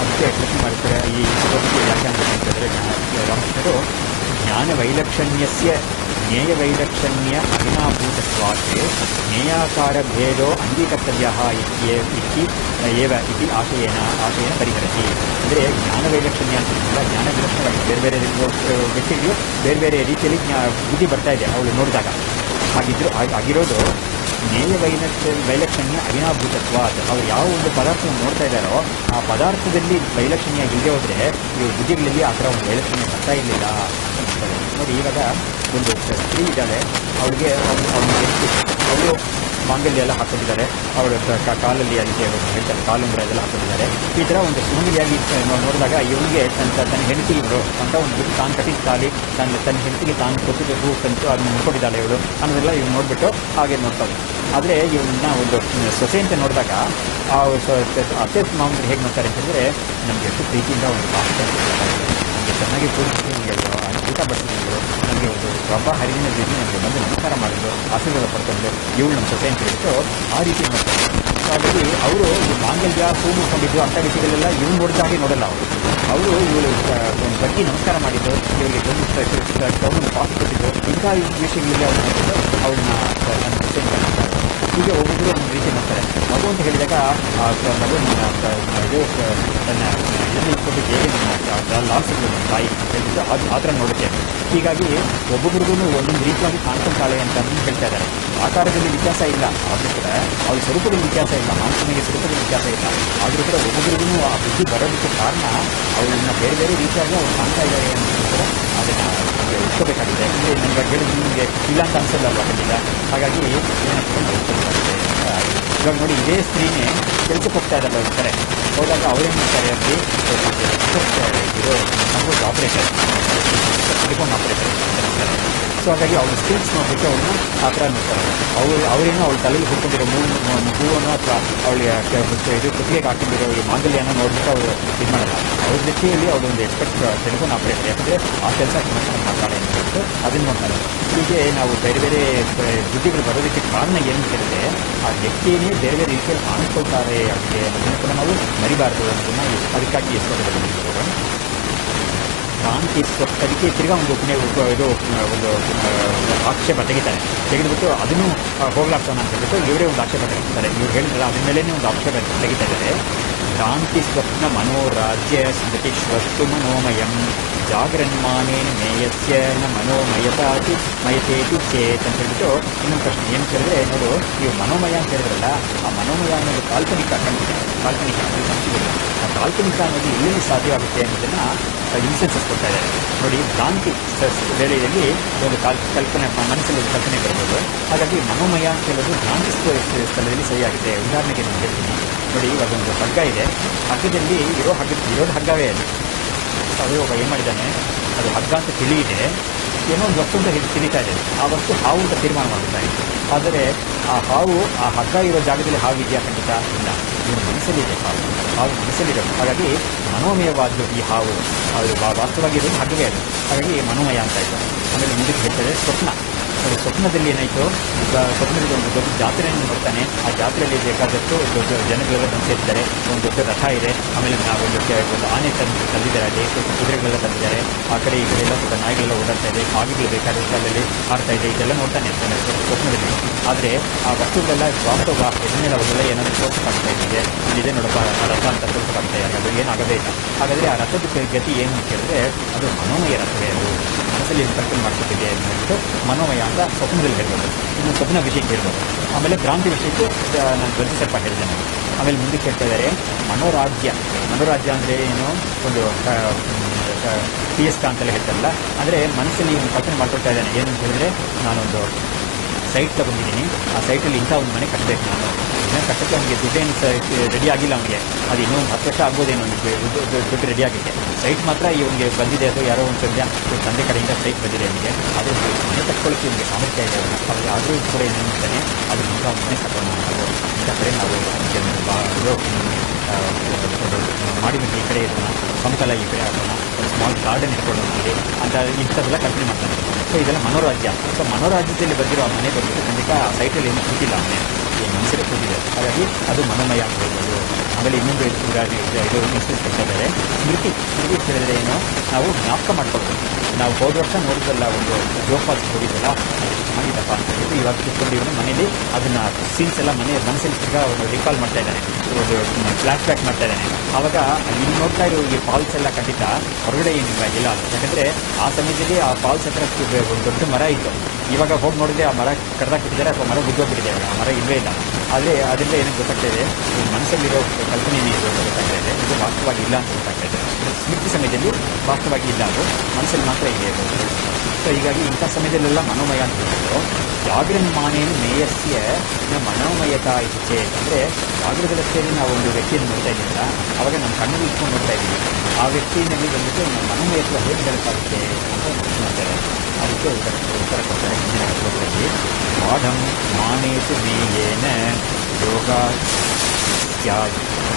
ಅದಕ್ಕೆ ಪ್ರಶ್ನೆ ಮಾಡ್ತಾರೆ. ಈ ಬಗ್ಗೆ ವ್ಯಾಖ್ಯಾನ ಅಂತಂದರೆ ರಾಮಕೃಷ್ಣರು ಜ್ಞಾನವೈಲಕ್ಷಣ್ಯಸ್ಯ ಜ್ಞೇಯವೈಲಕ್ಷಣ್ಯ ಅವಿನಾಭೂತತ್ವಾತ್ ಜ್ಞೇಯಾಕಾರಭೇದೋ ಅಂಗೀಕರ್ತವ್ಯಃ ಇತಿ ಆಶಯೇನ ಪರಿಹರತಿ. ಅಂದರೆ ಜ್ಞಾನವೈಲಕ್ಷಣ್ಯ ಅಂತಂದ್ರೆ ಜ್ಞಾನ ವಿಲಕ್ಷಣವಾಗಿ ಬೇರೆ ಬೇರೆ ವ್ಯಕ್ತಿಗಳು ಬೇರೆ ಬೇರೆ ರೀತಿಯಲ್ಲಿ ಬುದ್ಧಿ ಬರ್ತಾ ಇದೆ ಅವಳು ನೋಡಿದಾಗ. ಆಗಿರೋದು ವೈಲಕ್ಷಣ್ಯ ಅವಿನಾಭೂತತ್ವ. ಅವ್ರು ಯಾವ ಒಂದು ಪದಾರ್ಥವನ್ನು ನೋಡ್ತಾ ಇದ್ದಾರೋ ಆ ಪದಾರ್ಥದಲ್ಲಿ ವೈಲಕ್ಷಣ್ಯ ಇಲ್ಲದೆ ಹೋದರೆ ಇವ್ರ ಬುದ್ಧಿಗಳಲ್ಲಿ ಆ ಥರ ಒಂದು ವೈಲಕ್ಷಣ್ಯ ಬರ್ತಾ ಇರಲಿಲ್ಲ ಅನಿಸ್ತದೆ. ನೋಡಿ, ಇವಾಗ ಒಂದು ಸ್ತ್ರೀ ಇದ್ದಾಳೆ, ಅವಳಿಗೆ ಅವರು ಮಾಂಗಲ್ಯ ಎಲ್ಲ ಹಾಕೊಂಡಿದ್ದಾರೆ, ಅವಳ ಕಾಲಲ್ಲಿ ಅದಕ್ಕೆ ಹೇಳ್ತಾರೆ ಕಾಲುಂಗುರ ಅದೆಲ್ಲ ಹಾಕೊಂಡಿದ್ದಾರೆ. ಈ ಥರ ಒಂದು ಸುಮಂಗಲಿಯಾಗಿ ನೋಡಿದಾಗ ಇವನಿಗೆ ತನ್ನ ಹೆಂಡತಿ ಇವರು ಅಂತ ಒಂದು ತಾನು ಕಟ್ಟಿದ ತಾಲಿ ತನ್ನ ಹೆಂಡತಿಗೆ ತಾನು ಕೊಟ್ಟಿದ್ದು ಕಂತು ಅದನ್ನ ಮುಟ್ಕೊಂಡಿದ್ದಾಳೆ ಇವಳು ಅನ್ನೋದೆಲ್ಲ ಇವ್ನು ನೋಡಿಬಿಟ್ಟು ಹಾಗೆ ನೋಡ್ತಾವೆ. ಆದರೆ ಇವನ್ನ ಒಂದು ಸೊಸೆ ಅಂತ ನೋಡಿದಾಗ ಆ ಅತ್ತೆ ಮಾಮೂಲಿ ಹೇಗೆ ನೋಡ್ತಾರೆ ಅಂತಂದರೆ, ನಮಗೆ ಎಷ್ಟು ಪ್ರೀತಿಯಿಂದ ಒಂದು ನಮಗೆ ಚೆನ್ನಾಗಿ ಊಟ ಬಡಿಸಿದ್ರು, ನಮಗೆ ಒಂದು ಹಬ್ಬ ಹರಿದಿನ ರೀತಿ ನಮಗೆ ಬಂದು ನಮಸ್ಕಾರ ಮಾಡಿದ್ರು, ಆಶೀರ್ವಾದ ಪಡ್ಕೊಂಡು ಇವಳು ನಮ್ಮ ಸೊಸೆ ಅಂತ ಹೇಳಿಬಿಟ್ಟು ಆ ರೀತಿ ನೋಡ್ತಾರೆ. ಹಾಗಾಗಿ ಅವರು ಈ ಮಾಂಗಲ್ಯ ಹೂ ಮುಟ್ಕೊಂಡಿದ್ದು ಅಂಥ ವಿಷಯಗಳೆಲ್ಲ ಇವನು ನೋಡಿದ ಹಾಗೆ ನೋಡಲ್ಲ. ಅವರು ಇವಳು ಒಂದು ಬಗ್ಗೆ ನಮಸ್ಕಾರ ಮಾಡಿದ್ದು, ಇವರಿಗೆ ಒಂದು ಪಾಸ್ ಕೊಟ್ಟಿದ್ದು, ಇಂಥ ವಿಷಯಗಳಲ್ಲಿ ಅವ್ರು ನೋಡಿದ್ದು ಅವಳನ್ನ ನನ್ನ ಸೊಸೆ ಅಂತ ಮಾಡ್ತಾರೆ. ಹೀಗೆ ಒಬ್ಬೊಬ್ಬರು ಒಂದು ರೀತಿ ಮಾಡ್ತಾರೆ. ಮಗು ಅಂತ ಹೇಳಿದಾಗ ಆ ಮಗು ಇದು ತನ್ನ ಎಲ್ಲಿ ಇಟ್ಕೊಂಡು ಹೇಗೆ ಲಾಲ್ಸಿದ್ರು ನಮ್ಮ ತಾಯಿ ಅಂತ ಹೇಳಿಬಿಟ್ಟು ಆ ಥರ ನೋಡುತ್ತೆ. ಹೀಗಾಗಿ ಒಬ್ಬೊಬ್ರಿಗೂ ಒಂದೊಂದು ರೀತಿಯಾಗಿ ಕಾಣ್ಕೊಳ್ತಾಳೆ ಅಂತ ಹೇಳ್ತಾ ಇದ್ದಾರೆ. ಆಕಾರದಲ್ಲಿ ವ್ಯತ್ಯಾಸ ಇಲ್ಲ, ಆದರೂ ಕೂಡ ಅವ್ರ ಸ್ವರೂಪದಲ್ಲಿ ವ್ಯತ್ಯಾಸ ಇಲ್ಲ, ಮಾಂಸನಿಗೆ ಸ್ವರೂಪದಲ್ಲಿ ವ್ಯತ್ಯಾಸ ಇಲ್ಲ. ಆದರೂ ಕೂಡ ಒಬ್ಬೊಬ್ರಿಗೂ ಆ ಬುದ್ಧಿ ಬರೋದಕ್ಕೆ ಕಾರಣ ಅವಳನ್ನ ಬೇರೆ ಬೇರೆ ರೀತಿಯಾಗಿ ಅವ್ರು ಕಾಣ್ತಾ ಇದ್ದಾರೆ ಅನ್ನೋದು ಕೂಡ ಅದನ್ನು ಉಟ್ಕೋಬೇಕಾಗಿದೆ. ಅಂದರೆ ನನಗೆ ಹೇಳಿದ ನಿಮಗೆ ಇಲ್ಲ ಅಂತ ಅನ್ಸಲ್ಲ ಅಲ್ವಾ ಖಂಡಿತ. ಹಾಗಾಗಿ ಇವಾಗ ನೋಡಿ, ಇದೇ ಸ್ತ್ರೀನೇ ಕೆಲಸಕ್ಕೆ ಹೋಗ್ತಾ ಇದ್ದಲ್ಲ ಒಂದು ಕಡೆ ಹೋದಾಗ ಅವರೇನು ಮಾಡ್ತಾರೆ ಅಲ್ಲಿ ಇದು ಕಂಪ್ಯೂಟರ್ ಆಪರೇಟರ್, ಟೆಲಿಫೋನ್ ಆಪರೇಟರ್ ಅಂತಾರೆ. ಸೊ ಹಾಗಾಗಿ ಅವ್ರ ಸ್ಕಿಲ್ಸ್ ನೋಡಲಿಕ್ಕೆ ಅವ್ರನ್ನ ಆ ಥರ ನೋಡ್ತಾರೆ. ಅವರೇನೋ ಅವಳ ತಲೆಯಲ್ಲಿ ಹುಡ್ಕೊಂಡಿರೋ ಹೂವನ್ನು ಅಥವಾ ಅವಳಿಗೆ ಇದು ಕುತ್ತಿಗೆಗೆ ಹಾಕೊಂಡಿರೋ ಈ ಮಾಂಗಲ್ಯನ ನೋಡ್ಬಿಟ್ಟು ಅವರು ಇದು ಮಾಡಲ್ಲ. ಅವ್ರ ಜೊತೆಯಲ್ಲಿ ಅವರು ಒಂದು ಎಕ್ಸ್ಪರ್ಟ್ ಟೆಲಿಫೋನ್ ಆಪರೇಟರ್, ಯಾಕಂದರೆ ಆ ಕೆಲಸ ಚೆನ್ನಾಗಿ ಮಾಡ್ತಾಳೆ ಅಂತ ಹೇಳ್ಬಿಟ್ಟು ಅದನ್ನು ನೋಡ್ತಾರೆ. ಹೀಗೆ ನಾವು ಬೇರೆ ಬೇರೆ ಬುದ್ಧಿಗಳು ಬರೋದಕ್ಕೆ ಕಾರಣ ಏನು ಅಂತ ಹೇಳಿದ್ರೆ ಆ ವ್ಯಕ್ತಿಯೇ ಬೇರೆ ಬೇರೆ ರೀತಿಯಲ್ಲಿ ಕಾಣಿಸ್ಕೊಳ್ತಾರೆ ಅವರಿಗೆ ಅನ್ನೋದನ್ನು ಕೂಡ ನಾವು ಮರಿಬಾರ್ದು ಅನ್ನೋದನ್ನು ಅದಕ್ಕಾಗಿ ಎಸ್ಕೊಳ್ತಾರೆ. ಶಾಂತಿ ಅದಕ್ಕೆ ತಿರ್ಗಾ ಒಂದು ಇದು ಒಂದು ಆಕ್ಷೇಪ ತೆಗೆದುಬಿಟ್ಟು ಅದನ್ನು ಹೋಗ್ಲಾಡ್ಸೋಣ ಅಂತ ಹೇಳ್ಬಿಟ್ಟು ಇವರೇ ಒಂದು ಆಕ್ಷೇಪ ತೆಗಿತಾರೆ. ಇವ್ರು ಹೇಳಿದ್ರಲ್ಲ ಅದ್ರ ಮೇಲೇ ಒಂದು ಆಕ್ಷೇಪ ತೆಗಿತಾ ಇದ್ದಾರೆ. ಭ್ರಾಂತಿ ಸ್ವಪ್ನ ಮನೋರಾಜ್ಯ ಸ್ಮೃತಿಶ್ವಸ್ತು ಮನೋಮಯಂ ಜಾಗರನ್ಮಾನೇನ ಮೇಯಸ್ಯ ನ ಮನೋಮಯತಾತಿ ಮಯತೇತಿ ಚೇತ್ ಅಂತ ಹೇಳ್ಬಿಟ್ಟು ಇನ್ನೊಂದು ಪ್ರಶ್ನೆ ಏನು ಕೇಳಿದ್ರೆ, ನೋಡು, ನೀವು ಮನೋಮಯ ಅಂತ ಹೇಳಿದ್ರಲ್ಲ, ಆ ಮನೋಮಯ ಅನ್ನೋದು ಕಾಲ್ಪನಿಕ ಕಂಡಿದೆ, ಕಾಲ್ಪನಿಕ ಆ ಕಾಲ್ಪನಿಕ ಅನ್ನೋದು ಎಲ್ಲೆಲ್ಲಿ ಸಾಧ್ಯವಾಗುತ್ತೆ ಅನ್ನೋದನ್ನು ಇನ್ಸೆನ್ಸಸ್ ಕೊಡ್ತಾ ಇದ್ದಾರೆ ನೋಡಿ. ಭ್ರಾಂತಿ ವೇಳೆಯಲ್ಲಿ ಒಂದು ಕಲ್ಪನೆ ಮನಸ್ಸಲ್ಲಿ ಒಂದು ಕಲ್ಪನೆ ಬರ್ಬೋದು. ಹಾಗಾಗಿ ಮನೋಮಯ ಅಂತ ಹೇಳೋದು ಭ್ರಾಂತಿ ಸ್ಥಳದಲ್ಲಿ ಸರಿಯಾಗುತ್ತೆ. ಉದಾಹರಣೆಗೆ ನಾನು ಹೇಳ್ತೀನಿ ನೋಡಿ, ಇವಾಗ ಒಂದು ಹಗ್ಗ ಇದೆ, ಹಗ್ಗದಲ್ಲಿ ಇರೋದು ಹಗ್ಗವೇ ಅದು ಒಬ್ಬ ಏನು ಮಾಡಿದ್ದಾನೆ, ಅದು ಹಗ್ಗ ಅಂತ ತಿಳಿಯಿದೆ, ಏನೋ ಒಂದು ವಸ್ತು ಅಂತ ತಿಳಿತಾ ಇದೆ, ಆ ವಸ್ತು ಹಾವು ಅಂತ ತೀರ್ಮಾನ ಮಾಡುತ್ತಾರೆ. ಆದರೆ ಆ ಹಾವು ಆ ಹಗ್ಗ ಇರೋ ಜಾಗದಲ್ಲಿ ಹಾವು ಇದೆಯಾ? ಖಂಡಿತ ಇಲ್ಲ. ಇವರು ಮನಸ್ಸಲ್ಲಿದೆ, ಹಾವು ಮನಸ್ಸಲ್ಲಿರೋದು. ಹಾಗಾಗಿ ಮನೋಮಯವಾದ್ದು ಈ ಹಾವು, ಅದು ವಾಸ್ತವವಾಗಿ ಇರೋದು ಹಗ್ಗವೇ ಅದು. ಹಾಗಾಗಿ ಮನೋಮಯ ಅಂತ ಆಯಿತು. ಆಮೇಲೆ ಮುಂದಕ್ಕೆ ಹೇಳ್ತಾರೆ ಸ್ವಪ್ನ. ನೋಡಿ, ಸ್ವಪ್ನದಲ್ಲಿ ಏನಾಯಿತು, ಸ್ವಪ್ನದಲ್ಲಿ ಒಂದು ದೊಡ್ಡ ಜಾತ್ರೆಯನ್ನು ನೋಡ್ತಾನೆ. ಆ ಜಾತ್ರೆಯಲ್ಲಿ ಬೇಕಾದಷ್ಟು ದೊಡ್ಡ ಜನಗಳೆಲ್ಲ ಬಂದು ಸೇರಿದ್ದಾರೆ. ಒಂದು ದೊಡ್ಡ ರಥ ಇದೆ, ಆಮೇಲೆ ಒಂದು ಆನೆ ತಂದಿದ್ದಾರೆ, ಅಲ್ಲಿ ಕುದುರೆಗಳೆಲ್ಲ ತಂದಿದ್ದಾರೆ. ಆ ಕಡೆ ಈ ಕಡೆ ಎಲ್ಲ ಸ್ವಲ್ಪ ನಾಯಿಗಳೆಲ್ಲ ಓಡಾಡ್ತಾ ಇದೆ, ಕಾಗೆಗಳು ಬೇಕಾದ ಕಾಲದಲ್ಲಿ ಹಾರ್ತಾ ಇದೆ. ಇದೆಲ್ಲ ನೋಡ್ತಾನೆ ಸ್ವಪ್ನದಲ್ಲಿ. ಆದರೆ ಆ ವಸ್ತುಗಳೆಲ್ಲ ವಾಸ್ತವ ಎದನ್ನೆಲ್ಲ ಅವೆಲ್ಲ ಏನಾದರೂ ತೋರಿಸಕ್ಕಾಗ್ತಾ ಇದೆ, ಇದೇ ನೋಡಪ್ಪ ಆ ರಥ ಅಂತ ತೋರಿಸಕ್ಕಾಗ್ತಾ ಇದೆ, ಅದು ಏನಾಗದೇ ಇಲ್ಲ. ಹಾಗಾದರೆ ಆ ರಥದ ಗತಿ ಏನು ಅಂತ ಹೇಳಿದ್ರೆ ಅದು ಮನೋಮಯ ರಥವೇ, ಅದು ಮನಸ್ಸಲ್ಲಿ ಕಲ್ಪನೆ ಮಾಡ್ಕೊಟ್ಟಿದೆ ಅನ್ನೋದು ಮನೋಮಯ ಅಂತ ಸ್ವಪ್ನದಲ್ಲಿ ಹೇಳ್ಬೋದು. ಇನ್ನು ಸ್ವಪ್ನ ವಿಷಯಕ್ಕೆ ಹೇಳ್ಬೋದು. ಆಮೇಲೆ ಭ್ರಾಂತಿ ವಿಷಯಕ್ಕೆ ನಾನು ಸ್ವಲ್ಪ ಹೇಳಿದೆ ನಾನು. ಆಮೇಲೆ ಮುಂದಕ್ಕೆ ಹೇಳ್ತಾ ಇದ್ದಾರೆ ಮನೋರಾಜ್ಯ. ಮನೋರಾಜ್ಯ ಅಂದರೆ ಏನು, ಒಂದು PSK ಅಂತೆಲ್ಲ ಹೇಳ್ತಾರಲ್ಲ, ಅಂದರೆ ಮನಸ್ಸಲ್ಲಿ ಒಂದು ಕಲ್ಪನೆ ಮಾಡ್ಕೊಳ್ತಾ ಇದ್ದಾನೆ. ಏನು ಅಂತ ಹೇಳಿದ್ರೆ, ನಾನೊಂದು ಸೈಟ್ ತಗೊಂಡಿದ್ದೀನಿ, ಆ ಸೈಟಲ್ಲಿ ಇಂಥ ಒಂದು ಮನೆ ಕಟ್ಟಬೇಕು, ನಾನು ಇದನ್ನ ಕಟ್ಟಕ್ಕೆ ಅವನಿಗೆ ದುಡ್ಡೇನು ರೆಡಿ ಆಗಿಲ್ಲ, ಅವನಿಗೆ ಅದು ಇನ್ನೂ ಒಂದು 10 ವರ್ಷ ಆಗ್ಬೋದೇನೋ ಅವನಿಗೆ ದುಡ್ಡು ರೆಡಿ ಆಗಿದೆ. ಸೈಟ್ ಮಾತ್ರ ಇವನಿಗೆ ಬಂದಿದೆ, ಅದು ಯಾರೋ ಒಂದು ತಂದೆ ಕಡೆಯಿಂದ ಸೈಟ್ ಬಂದಿದೆ ಅವನಿಗೆ. ಅದು ಮನೆ ಕಟ್ಕೊಳ್ಳೋಕ್ಕೆ ಇವನಿಗೆ ಸಾಮರ್ಥ್ಯ ಇದೆ ಅವನು. ಅವ್ರಿಗೆ ಆದರೂ ಕೂಡ ಏನು ಮಾಡ್ತಾನೆ, ಅದ್ರ ಮುಂದೆ ಅವ್ನ ಮನೆ ಕಟ್ಟೋಣ, ನಾವು ಇಂಥ ಕಡೆ ನಾವು ಮಾಡಿಬಿಟ್ಟು ಈ ಕಡೆ ಇರೋಣ, ಸಮತಲ ಈ ಕಡೆ ಹಾಕೋಣ, ಒಂದು ಸ್ಮಾಲ್ ಗಾರ್ಡನ್ ಇಟ್ಕೊಳ್ಳೋಣ ಇಲ್ಲಿ ಅಂತ ಇಂಥದ್ದೆಲ್ಲ ಕಲ್ಪನೆ ಮಾಡ್ತಾನೆ. ಸೊ ಇದೆಲ್ಲ ಮನೋರಾಜ್ಯ. ಸೊ ಮನೋರಾಜ್ಯದಲ್ಲಿ ಬಂದಿರೋ ಆ ಮನೆ ಬಂದಿದ್ದು ಖಂಡಿತ ಆ ಸೈಟಲ್ಲಿ ಏನು ಕೂತಿಲ್ಲ, ಮನೆ ಈ ಮನಸ್ಸಲ್ಲಿ ಕೂತಿದೆ. ಹಾಗಾಗಿ ಅದು ಮನೋಮಯ ಅಂತ ಹೇಳ್ಬೋದು. ಆಮೇಲೆ ಇನ್ನೊಂದು ಇದು ಇನ್ಸ್ಟೆನ್ಸ್ ಕೊಡ್ತಾ ಇದ್ದಾರೆ, ಸ್ಮೃತಿ. ಸ್ಮೃತಿ ಹೇಳಿದ್ರೆ ಏನು, ನಾವು ಜ್ಞಾಪಕ ಮಾಡ್ಕೊಳ್ಬೋದು. ನಾವು ಹೋದ ವರ್ಷ ನೋಡಿದ್ರಲ್ಲ ಒಂದು ಜೋಪಾಲ್ಸ್ ಹೋಗಿದ್ದಲ್ಲ, ಅದು ಚೆನ್ನಾಗಿದ್ದಪ್ಪ ಅಂತ ಹೇಳಿದ್ರು. ಇವಾಗ ಕೂತ್ಕೊಂಡು ಇವನು ಮನೇಲಿ ಅದನ್ನು ಸೀನ್ಸ್ ಎಲ್ಲ ಮನಸ್ಸಲ್ಲಿ ತಿರ್ಗಾ ಒಂದು ರಿಕಾಲ್ ಮಾಡ್ತಾ ಇದ್ದಾನೆ, ಒಂದು ಫ್ಲ್ಯಾಶ್ ಬ್ಯಾಕ್ ಮಾಡ್ತಾ ಇದ್ದಾನೆ. ಆವಾಗ ಇಲ್ಲಿ ನೋಡ್ತಾ ಇರೋ ಈ ಫಾಲ್ಸ್ ಎಲ್ಲ ಖಂಡಿತ ಹೊರಗಡೆ ಏನಿಲ್ಲ ಇಲ್ಲ. ಯಾಕಂದರೆ ಆ ಸಮಯದಲ್ಲಿ ಆ ಫಾಲ್ಸ್ ಹತ್ರ ಒಂದು ದೊಡ್ಡ ಮರ ಇತ್ತು. ಇವಾಗ ಹೋಗಿ ನೋಡಿದ್ರೆ ಆ ಮರ ಕಡ್ದಾಕಿಟ್ಟಿದ್ದಾರೆ ಅಥವಾ ಮರ ಬಿದ್ದೋಗ್ಬಿಟ್ಟಿದೆ, ಆ ಮರ ಇಲ್ಲವೇ ಇಲ್ಲ. ಆದರೆ ಅದರಿಂದ ಏನಕ್ಕೆ ಗೊತ್ತಾಗ್ತಾ ಇದೆ, ಮನಸ್ಸಲ್ಲಿರೋ ಕಲ್ಪನೆ ಗೊತ್ತಾಗ್ತಾ ಇದೆ, ಇದು ವಾಸ್ತವವಾಗಿ ಇಲ್ಲ ಅಂತ ಗೊತ್ತಾಗ್ತಾ ಇದೆ. ಸ್ಮೃತಿ ಸಮಯದಲ್ಲಿ ವಾಸ್ತವವಾಗಿ ಇಲ್ಲ, ಅದು ಮನಸ್ಸಲ್ಲಿ ಮಾತ್ರ ಇದೆ. ಸೊ ಹೀಗಾಗಿ ಇಂಥ ಸಮಯದಲ್ಲೆಲ್ಲ ಮನೋಮಯ ಅಂತ ಹೇಳ್ಬಿಟ್ಟು ಜಾಗೃನ್ಮಾನೇನು ಮೇಯಸ್ಯ ಮನೋಮಯತಾ ಇಚ್ಛೆ. ಅಂದರೆ ಜಾಗೃತದಷ್ಟೇನೆ ನಾವು ಒಂದು ವ್ಯಕ್ತಿಯನ್ನು ನೋಡ್ತಾ ಇದ್ದೀವಲ್ಲ, ಆವಾಗ ನಮ್ಮ ಕಣ್ಣಲ್ಲಿ ಇಟ್ಕೊಂಡು ನೋಡ್ತಾ ಇದ್ದೀವಿ. ಆ ವ್ಯಕ್ತಿಯಲ್ಲಿ ಬಂದುಬಿಟ್ಟು ನಮ್ಮ ಮನೋಮಯತ್ವ ಹೇಗೆ ಬೆಳಕಾಗುತ್ತೆ ಅಂತ ಮಾಡ್ತಾರೆ. ಅದಕ್ಕೆ ಉತ್ತರ ಕೊಡ್ತಾರೆ ಹಿಂದಿನ ಶ್ಲೋಕದಲ್ಲಿ. ಪಾಠಂ ಮಾನೇತು ಮೇಯೇನ ಯೋಗ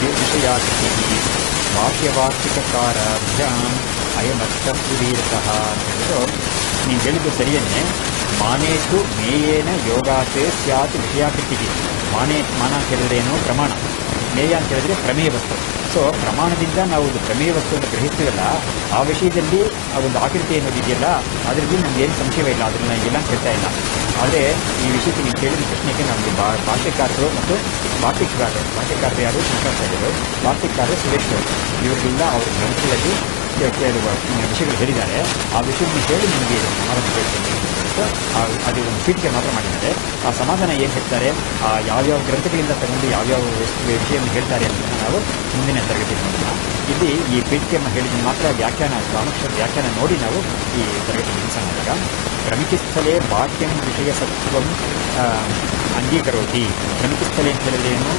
ವಿಷಯಾಕೃತಿ ವಾಕ್ಯವಾರ್ತಿಕಾರಾಭ್ಯಾಂ ಅಯಮರ್ಥಪುರೀರತಃ ಅಂತ ಹೇಳಿದ್ರು. ನೀವು ಹೇಳಿದ್ದು ಸರಿಯನ್ನೇ. ಮಾನೇತು ಮೇಯೇನ ಯೋಗಾತೆ ಸ್ಯಾತ್ ವಿಷಯಾಕೃತಿ. ಮಾನ ಅಂತ ಹೇಳಿದ್ರೆ ಏನು, ಪ್ರಮಾಣ. ಮೇಯ ಅಂತ ಹೇಳಿದ್ರೆ ಪ್ರಮೇಯ ವಸ್ತು. ಸೊ ಪ್ರಮಾಣದಿಂದ ನಾವು ಒಂದು ಪ್ರಮೇಯ ವಸ್ತುವನ್ನು ಗ್ರಹಿಸ್ತೀವಲ್ಲ, ಆ ವಿಷಯದಲ್ಲಿ ಆ ಒಂದು ಆಕೃತಿ ಅನ್ನೋದಿದೆಯಲ್ಲ, ಅದರಲ್ಲಿ ನಮಗೇನು ಸಂಶಯವೇ ಇಲ್ಲ, ಅದನ್ನು ನಾವೆಲ್ಲ ಹೇಳ್ತಾ ಇಲ್ಲ. ಆದರೆ ಈ ವಿಷಯಕ್ಕೆ ನೀವು ಕೇಳಿದ ಪ್ರಶ್ನೆಗೆ ನಮಗೆ ಭಾಷ್ಯಕಾರರು ಮತ್ತು ಭಾಷ್ಯಕಾರರು ಯಾರು ಶಂಕರಾಚಾರ್ಯರು, ಭಾಷ್ಯಕಾರರು ಸುರೇಶ್ ಇವರಿಗೆಲ್ಲ ಅವ್ರ ಗ್ರಂಥಗಳಲ್ಲಿ ಕೆಲವು ವಿಷಯಗಳು ಹೇಳಿದ್ದಾರೆ. ಆ ವಿಷಯವನ್ನು ಹೇಳಿ ನಿಮಗೆ ಸಮಾಧಾನ ಹೇಳ್ತೀನಿ. ಸೊ ಅದು ಒಂದು ಪೀಠಿಕೆ ಮಾತ್ರ ಮಾಡಿದ್ದಾರೆ. ಆ ಸಮಾಧಾನ ಏನು ಹೇಳ್ತಾರೆ, ಆ ಯಾವ್ಯಾವ ಗ್ರಂಥಗಳಿಂದ ತಗೊಂಡು ಯಾವ್ಯಾವ ವಿಷಯವನ್ನು ಹೇಳ್ತಾರೆ ಅಂತ ನಾವು ಮುಂದಿನ ತರಗತಿಯಲ್ಲಿ ನೋಡೋಣ. ಇಲ್ಲಿ ಈ ಪೀಠಿಕೆಯನ್ನು ಹೇಳಿದ ಮಾತ್ರ ವ್ಯಾಖ್ಯಾನ, ಪ್ರಾಮುಖ್ಯ ವ್ಯಾಖ್ಯಾನ ನೋಡಿ ನಾವು ಈ ತರಗತಿ ಮುಗಿಸೋಣ. ಪ್ರಮಿತಿಸ್ಥಳೇ ವಾಕ್ಯಂ ವಿಷಯ ಸತ್ವಂ ಅಂಗೀಕರೋತಿ. ಪ್ರಮಿತಿಸ್ಥಳೇ ಅಂತ ಹೇಳಿದ್ರೆ ಏನು,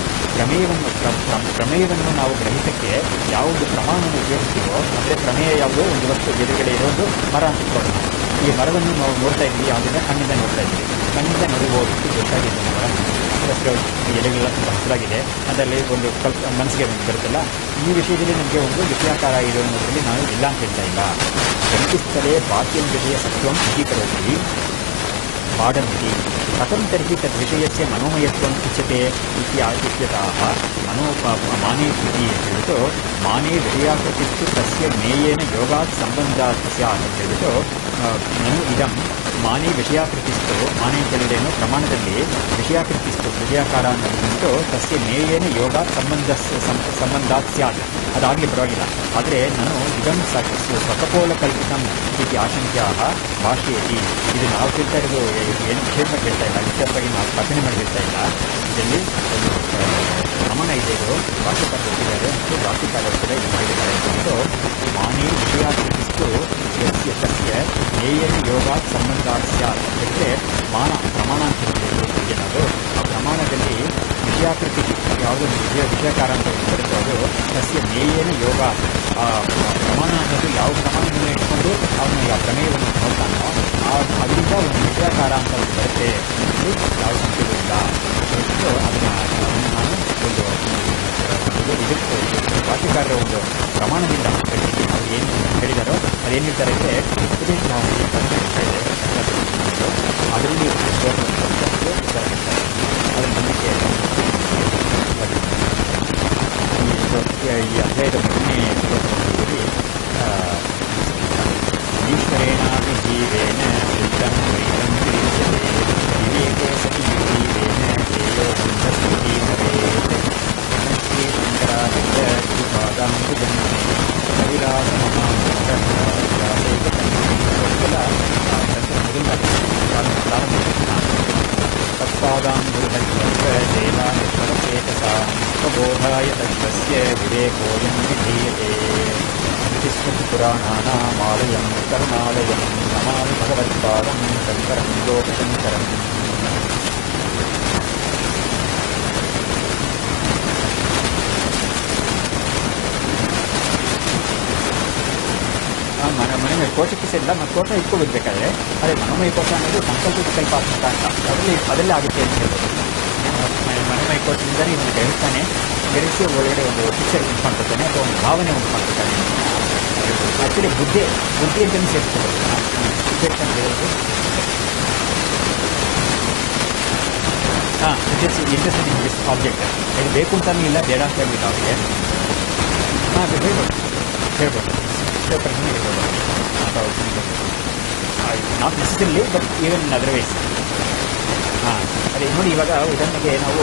ಪ್ರಮೇಯವನ್ನು ನಾವು ಗ್ರಹಿಸಕ್ಕೆ ಯಾವುದು ಪ್ರಮಾಣವನ್ನು ಉಪಯೋಗಿಸ್ತೀವೋ, ಅಂದರೆ ಪ್ರಮೇಯ ಯಾವುದೋ ಒಂದು ವಸ್ತು ಎದುರುಗಡೆ ಇರೋದು ಮರ ಅಂತ ಇಟ್ಕೊಳ್ಳೋಣ. ಈ ಮರವನ್ನು ನಾವು ನೋಡ್ತಾ ಇದ್ದೀವಿ, ಯಾವುದರಿಂದ ಕಣ್ಣಿಂದ ನೋಡ್ತಾ ಇದ್ದೀವಿ. ಕಣ್ಣಿಂದ ನೋಡಬಹುದು, ಗೊತ್ತಾಗಿದೆ ಮರ ಅಷ್ಟು ಎಲೆಗಳೆಲ್ಲ ತುಂಬ ಹಸಿರಾಗಿದೆ, ಅದರಲ್ಲಿ ಒಂದು ಮನಸ್ಸಿಗೆ ಬರುತ್ತಲ್ಲ. ಈ ವಿಷಯದಲ್ಲಿ ನಮಗೆ ಒಂದು ವಿಷಯಾಕಾರ ಇದೆ ಅನ್ನೋದ್ರಲ್ಲಿ ನಾವು ಇಲ್ಲ ಅಂತ ಹೇಳ್ತಾ ಇಲ್ಲ. ಪ್ರಮಿತಿಸ್ಥಳೇ ವಾಕ್ಯಂ ವಿಷಯ ಸತ್ವಂ ಅಂಗೀಕರೋತಿ ಪಾಠಮಿತಿ ಕಥಂ ತರ್ಹಿ ತದ್ವಿಷಯಸ್ಯ ಮನೋಮಯತ್ವಂ ಉಚ್ಯತೆ ಇತ್ಯತಃ ಮಾನೇ ಇತಿ ಅಂತ ಹೇಳ್ಬಿಟ್ಟು ಮಾನೇ ವಿಷಯಾಕೃತಿಸ್ತು ತಸ್ಯ ಮೇಯೇನ ಯೋಗಾತ್ ಸಂಬಂಧಾತ್ ಸ್ಯಾತ್ ಅಂತ ಹೇಳ್ಬಿಟ್ಟು ನನು ಇದಂ ಮಾನೇ ವಿಷಯಾಕೃತಿಸ್ತು. ಮಾನೇ ಅಂತ ಹೇಳಿದ್ರೇನು, ಪ್ರಮಾಣದಲ್ಲಿ ವಿಷಯಾಕೃತಿಸ್ತು ವಿಷಯಾಕಾರ ಅನ್ನೋದು ತಸ್ಯ ಮೇಯೇನ ಯೋಗಾತ್ ಸಂಬಂಧಾತ್ ಸ್ಯಾತ್. ಅದಾಗಲಿ ಪರವಾಗಿಲ್ಲ. ಆದರೆ ನಾನು ಇದಂ ಸ್ವಕಪೋಲ ಕಲ್ಪಿತಂ ಇತಿ ಆಶಂಕ್ಯಾಹ ಭಾಷೆಯತಿ. ಇದು ನಾವು ಕೇಳ್ತಾ ಇರೋದು ಏನು ವಿಷಯವಾಗಿ ಹೇಳ್ತಾ ಇಲ್ಲ, ವಿಶೇಷವಾಗಿ ನಾವು ಕಲ್ಪನೆ ಮಾಡಿ ಹೇಳ್ತಾ ಇಲ್ಲ. ಇದರಲ್ಲಿ ಒಂದು ಪ್ರಮಾಣ ಇದೆ ಇದು ವಾಕ್ಯಕಾರ ಕೊಟ್ಟಿದ್ದಾರೆ ಮತ್ತು ವಾಕ್ಯಕಾರ ಕೂಡ ಇದು ಮಾಡಿದ್ದಾರೆ ಅಂದ್ಬಿಟ್ಟು ಮಾನೇ ವಿಷಯಾಕೃತಿಸ್ತು ಯಸ್ಯ ತಸ್ಯ ನೇಯನ ಯೋಗ ಸಂಬಂಧಾತ್ ಸ್ಯಾತ್ ಅಂತ ಹೇಳಿದ್ರೆ ಪ್ರಮಾಣ ಅಂತ ಹೇಳಿದ್ರೆ ಏನಾದರೂ ಆ ಪ್ರಮಾಣದಲ್ಲಿ ವಿಷಯಾಕೃತಿ ಯಾವುದೋ ವಿಷಯಕಾರ ಅಂತ ಬರುತ್ತೆ ಅದು ಸಸ್ಯ ನೇಯನ ಯೋಗ ಆ ಪ್ರಮಾಣ ಅನ್ನೋದು ಯಾವ ಪ್ರಮಾಣವನ್ನು ಇಟ್ಕೊಂಡು ಅವನು ಆ ಪ್ರಮೇಯವನ್ನು ನೋಡ್ತಾನೋ ಅದರಿಂದ ಒಂದು ವಿಷಯಾಕಾರ ಅಂತ ಬರುತ್ತೆ ಎಂದು ಯಾವ ಸಂಶಯವಿಲ್ಲ ಅದನ್ನು ನಾನು ಒಂದು ಇದಕ್ಕೆ ವಾಕ್ಯಕಾರರ ಒಂದು ಪ್ರಮಾಣದಿಂದ ಹೇಳ್ತೀನಿ ಅವ್ರು ಏನು ಹೇಳಿದಾರೋ ಅದೇನು ಹೇಳ್ತಾರೆ ಅಂದರೆ ಉಪದೇಶ ಅದರಲ್ಲಿ ಅದರ ನಂಬಿಕೆ ಈ ಅಧ್ಯಾಯದ ಮೊದಲನೇ ಶ್ಲೋಕದಲ್ಲಿ ಈಶ್ವರೇಣಾಪಿ ಜೀವೇನ ಸಿದ್ಧಂ ದ್ವೈತಂ ಕ್ರಿಯತೆ ವಿವೇಕೆ ಸತಿ ಜೀವೇನ ಧ್ಯೇಯೋ ಸಿದ್ಧಸ್ಥಿತಿ ಭವೇತ್ ಮನಸ್ಸೇ ಶಂಕರಾಚಾರ್ಯ ಗುರುಪಾದಾಂಬು ಜನ್ಮನೆ ಕವಿರಾಸ ತತ್ಪಾದಾಂಬುಧೈವಸ್ವ ದೇವಾನೇಶ್ವರಚೇತಸಾ ಸ್ವಬೋಧಾಯ ತತ್ವಸ್ಯ ವಿವೇಕೋಯಂ ವಿಧೀಯತೆ ಸ್ಮೃತಿಪುರಾಣಾನಾಮಾಲಯಂ ಕರುಣಾಲಯಂ ನಮಾಮಿ ಭಗವತ್ಪಾದಂ ಶಂಕರಂ ಲೋಕಶಂಕರಂ. ಮನೆ ಕೋಶಕ್ಕೆ ಸೇರಿಲ್ಲ ಮತ್ತು ಕೋಶ ಇಟ್ಕೊಳ್ಬೇಕಾದ್ರೆ ಅದೇ ಮನೋಮಯ ಕೋಶ ಅನ್ನೋದು ಸಂಕಲ್ಪ ವಿಕಲ್ಪಾತ್ಮಕ ಅಂತ ಅದೆಲ್ಲ ಆಗುತ್ತೆ ಅಂತ ಹೇಳ್ಬೋದು. ಮನೋಮಯ ಕೋಶದಿಂದಲೇ ಇದನ್ನು ಗ್ರಹಿಸ್ತಾನೆ, ಗ್ರಹಿಸಿ ಒಳಗಡೆ ಒಂದು ಪಿಕ್ಚರ್ ಉಂಟು ಮಾಡ್ಕೊತಾನೆ ಅಥವಾ ಒಂದು ಭಾವನೆ ಉಂಟು ಮಾಡ್ಕೊತಾನೆ. ಆ್ಯಕ್ಚುಲಿ ಬುದ್ಧಿ ಅಂತಲೂ ಸೇರಿಸ್ಕೊಬೋದು. ಬುದ್ಧಿ ಅಂತ ಹೇಳೋದು ಇಂಟ್ರೆಸ್ಟೆಡ್ ಇನ್ ದಿಸ್ ಆಬ್ಜೆಕ್ಟ್, ಇದು ಬೇಕು ಅಂತಲೂ ಇಲ್ಲ, ಬೇಡ ಅಂತ ಹೇಳಿಲ್ಲ ಅವರಿಗೆ. ಅದು ಹೇಳ್ಬೋದು ಪ್ರಶ್ನೆ ಹೇಳ್ಬೋದು. Not necessarily but even in other ways. ಅದೇ ನೋಡಿ, ಇವಾಗ ಉದಾಹರಣೆಗೆ ನಾವು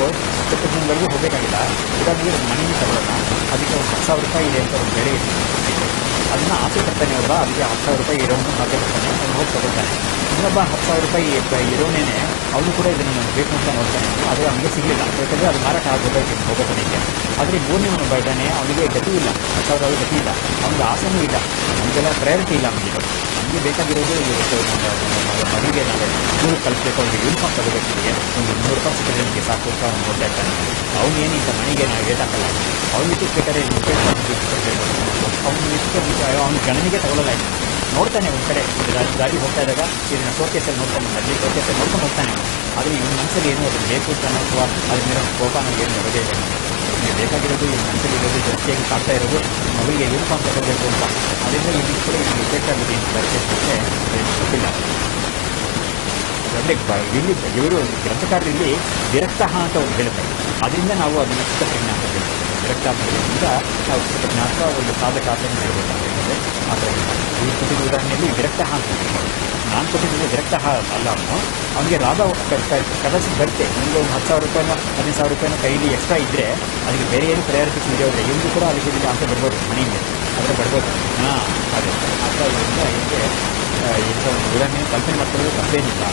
20 ಜನಗಳಿಗೂ ಹೋಗಬೇಕಾಗಿಲ್ಲ. ಉದಾಹರಣೆಗೆ ಒಂದು ಮನೆಯನ್ನು ತಗೊಳ್ಳೋಣ, ಅದಕ್ಕೆ ಒಂದು 10,000 ರೂಪಾಯಿ ಇದೆ ಅಂತ ಒಂದು ಬೆಲೆ ಇದೆ. ಅದನ್ನು ಆಸೆ ಪಡ್ತಾನೆ ಒಬ್ಬ, ಅದಕ್ಕೆ 10,000 ರೂಪಾಯಿ ಇರೋನು ಆಸೆ ಪಡ್ತಾನೆ, ಅವ್ನು ಹೋಗಿ ತಗೊಳ್ತಾನೆ. ಇನ್ನೊಬ್ಬ 10,000 ರೂಪಾಯಿ ಇರೋನೇನೆ ಅವನು ಕೂಡ ಇದನ್ನು ಬೇಕು ಅಂತ ನೋಡ್ತಾನೆ, ಆದರೆ ಅವನಿಗೆ ಸಿಗಲಿಲ್ಲ. ಯಾಕಂದರೆ ಅದು ಮಾರಾಟ ಆಗಬೇಕಾಗಿ ಹೋಗೋತನಿಗೆ. ಆದರೆ ಮೂರನೇವನು ಬರ್ತಾನೆ, ಅವನಿಗೆ ಗತಿ ಇಲ್ಲ, 10,000 ಗತಿ ಇಲ್ಲ, ಅವನಿಗೆ ಆಸೆನೂ ಇಲ್ಲ, ನಮಗೆಲ್ಲ ಪ್ರಯಾರಿಟಿ ಇಲ್ಲ. ನಮಗೆ ಬೇಕಾಗಿರೋದು ಮನೆಗೆ ನಾವು ಸ್ಕೂಲ್ ಕಲಿಸ್ಬೇಕು, ಅವ್ರಿಗೆ ಯೂನಿಫಾರ್ಮ್ ತಗೋಬೇಕಿದೆ, ಒಂದು 100 ರೂಪಾಯಿ ಸಿಕ್ಕರೆ ನಮಗೆ ಸಾಕು ಅಂತ ಅವ್ನು ನೋಡ್ತಾ ಇರ್ತಾನೆ. ಅವನೇನು ಈಗ ಮನೆಗೆ ನಾವು ರೇಟ್ ಹಾಕಲ್ಲ, ಅವ್ನು ಇಟ್ಟು ಬೇಕಾದ್ರೆ ಅವ್ನು ಗಣನಿಗೆ ತಗೊಳ್ಳಲ್ಲ. ನೋಡ್ತಾನೆ ಒಂದು ಕಡೆ ಗಾಡಿ ಹೋಗ್ತಾ ಇದ್ದಾಗ ಇದನ್ನು ಶೋಕೇಸಲ್ಲಿ ನೋಡ್ಕೊಂಡು ಹೋಗ್ತಾನೆ. ಆದರೆ ಇವನ ಮನಸ್ಸಲ್ಲಿ ಏನೋ ಅದು ಬೇಕು ಅಂತ ಅಥವಾ ಅದ್ರ ಮೇಲೆ ಕೋಪ ಅನ್ನೋದು ಏನು ಬರೋದೇ ಇಲ್ಲ. ನಿಮಗೆ ಬೇಕಾಗಿರೋದು ಈ ಮನಸ್ಸಲ್ಲಿ ಇರೋದು ಜಾಸ್ತಿಯಾಗಿ ಕಾಡ್ತಾ ಇರೋದು ಮಗಳಿಗೆ ಯೂನಿಫಾರ್ಮ್ ತಗೋಬೇಕು ಅಂತ. ಅದರಿಂದ ಇಲ್ಲಿ ಕೂಡ ಇದನ್ನು ಎಫೆಕ್ಟ್ ಆಗಿದೆ ಅಂತ ಬರಬೇಕಂತೆ ಗೊತ್ತಿಲ್ಲ. ಅಂದರೆ ಇಲ್ಲಿ ಇವರು ಗ್ರಂಥಕಾರರಲ್ಲಿ ವಿರಕ್ತ ಅಂತ ಒಂದು ಹೇಳ್ತಾರೆ. ಅದರಿಂದ ನಾವು ಅದನ್ನು ಚಿತ್ತಪ್ರಜ್ಞೆ ಅಂತ ಹೇಳ್ತೀವಿ. ವಿರಕ್ತ ಆದ್ದರಿಂದ ನಾವು ಚಿತ್ತಪ್ರಜ್ಞೆ ಅಥವಾ ಒಂದು ಸಾಧಕ ಅಂತ ಹೇಳ್ಬೋದು ಅಂತ ಹೇಳಿದ್ರೆ ಆ ಥರ ಈ ಕೊಟ್ಟಿದ್ದ ಉದಾಹರಣೆಯಲ್ಲಿ ವಿರಕ್ತ ಅಂತ ಹೇಳ್ಬೋದು. ನಾನು ಕೊಟ್ಟಿದ್ದರೆ ವಿರಕ್ತ ಅಲ್ಲ, ಅವನಿಗೆ ಲಾಭ ಕದಸಿ ಬರುತ್ತೆ. ನಿಮಗೆ ಒಂದು 10,000 ರೂಪಾಯಿನೋ 15,000 ರೂಪಾಯಿನೋ ಕೈಲಿ ಎಕ್ಸ್ಟ್ರಾ ಇದ್ದರೆ ಅದಕ್ಕೆ ಬೇರೆ ಏನು ಪ್ರಯಾರಿಟೀಸ್ ಇದೆಯೋದ್ರೆ ಇವ್ರಿಗೂ ಕೂಡ ಅದಕ್ಕೆ ಅಂತ ಬರ್ಬೋದು, ಮನೆಯಿಂದ ಆದರೆ ಬರ್ಬೋದು. ಅದೇ ಆ ಥರ ಇದರಿಂದ ಇದಕ್ಕೆ ಇಂಥ ಒಂದು ಉದಾಹರಣೆ ಕಲ್ಪನೆ ಮಾಡ್ಕೊಳ್ಳೋದು ತಪ್ಪೇನಿಲ್ಲ.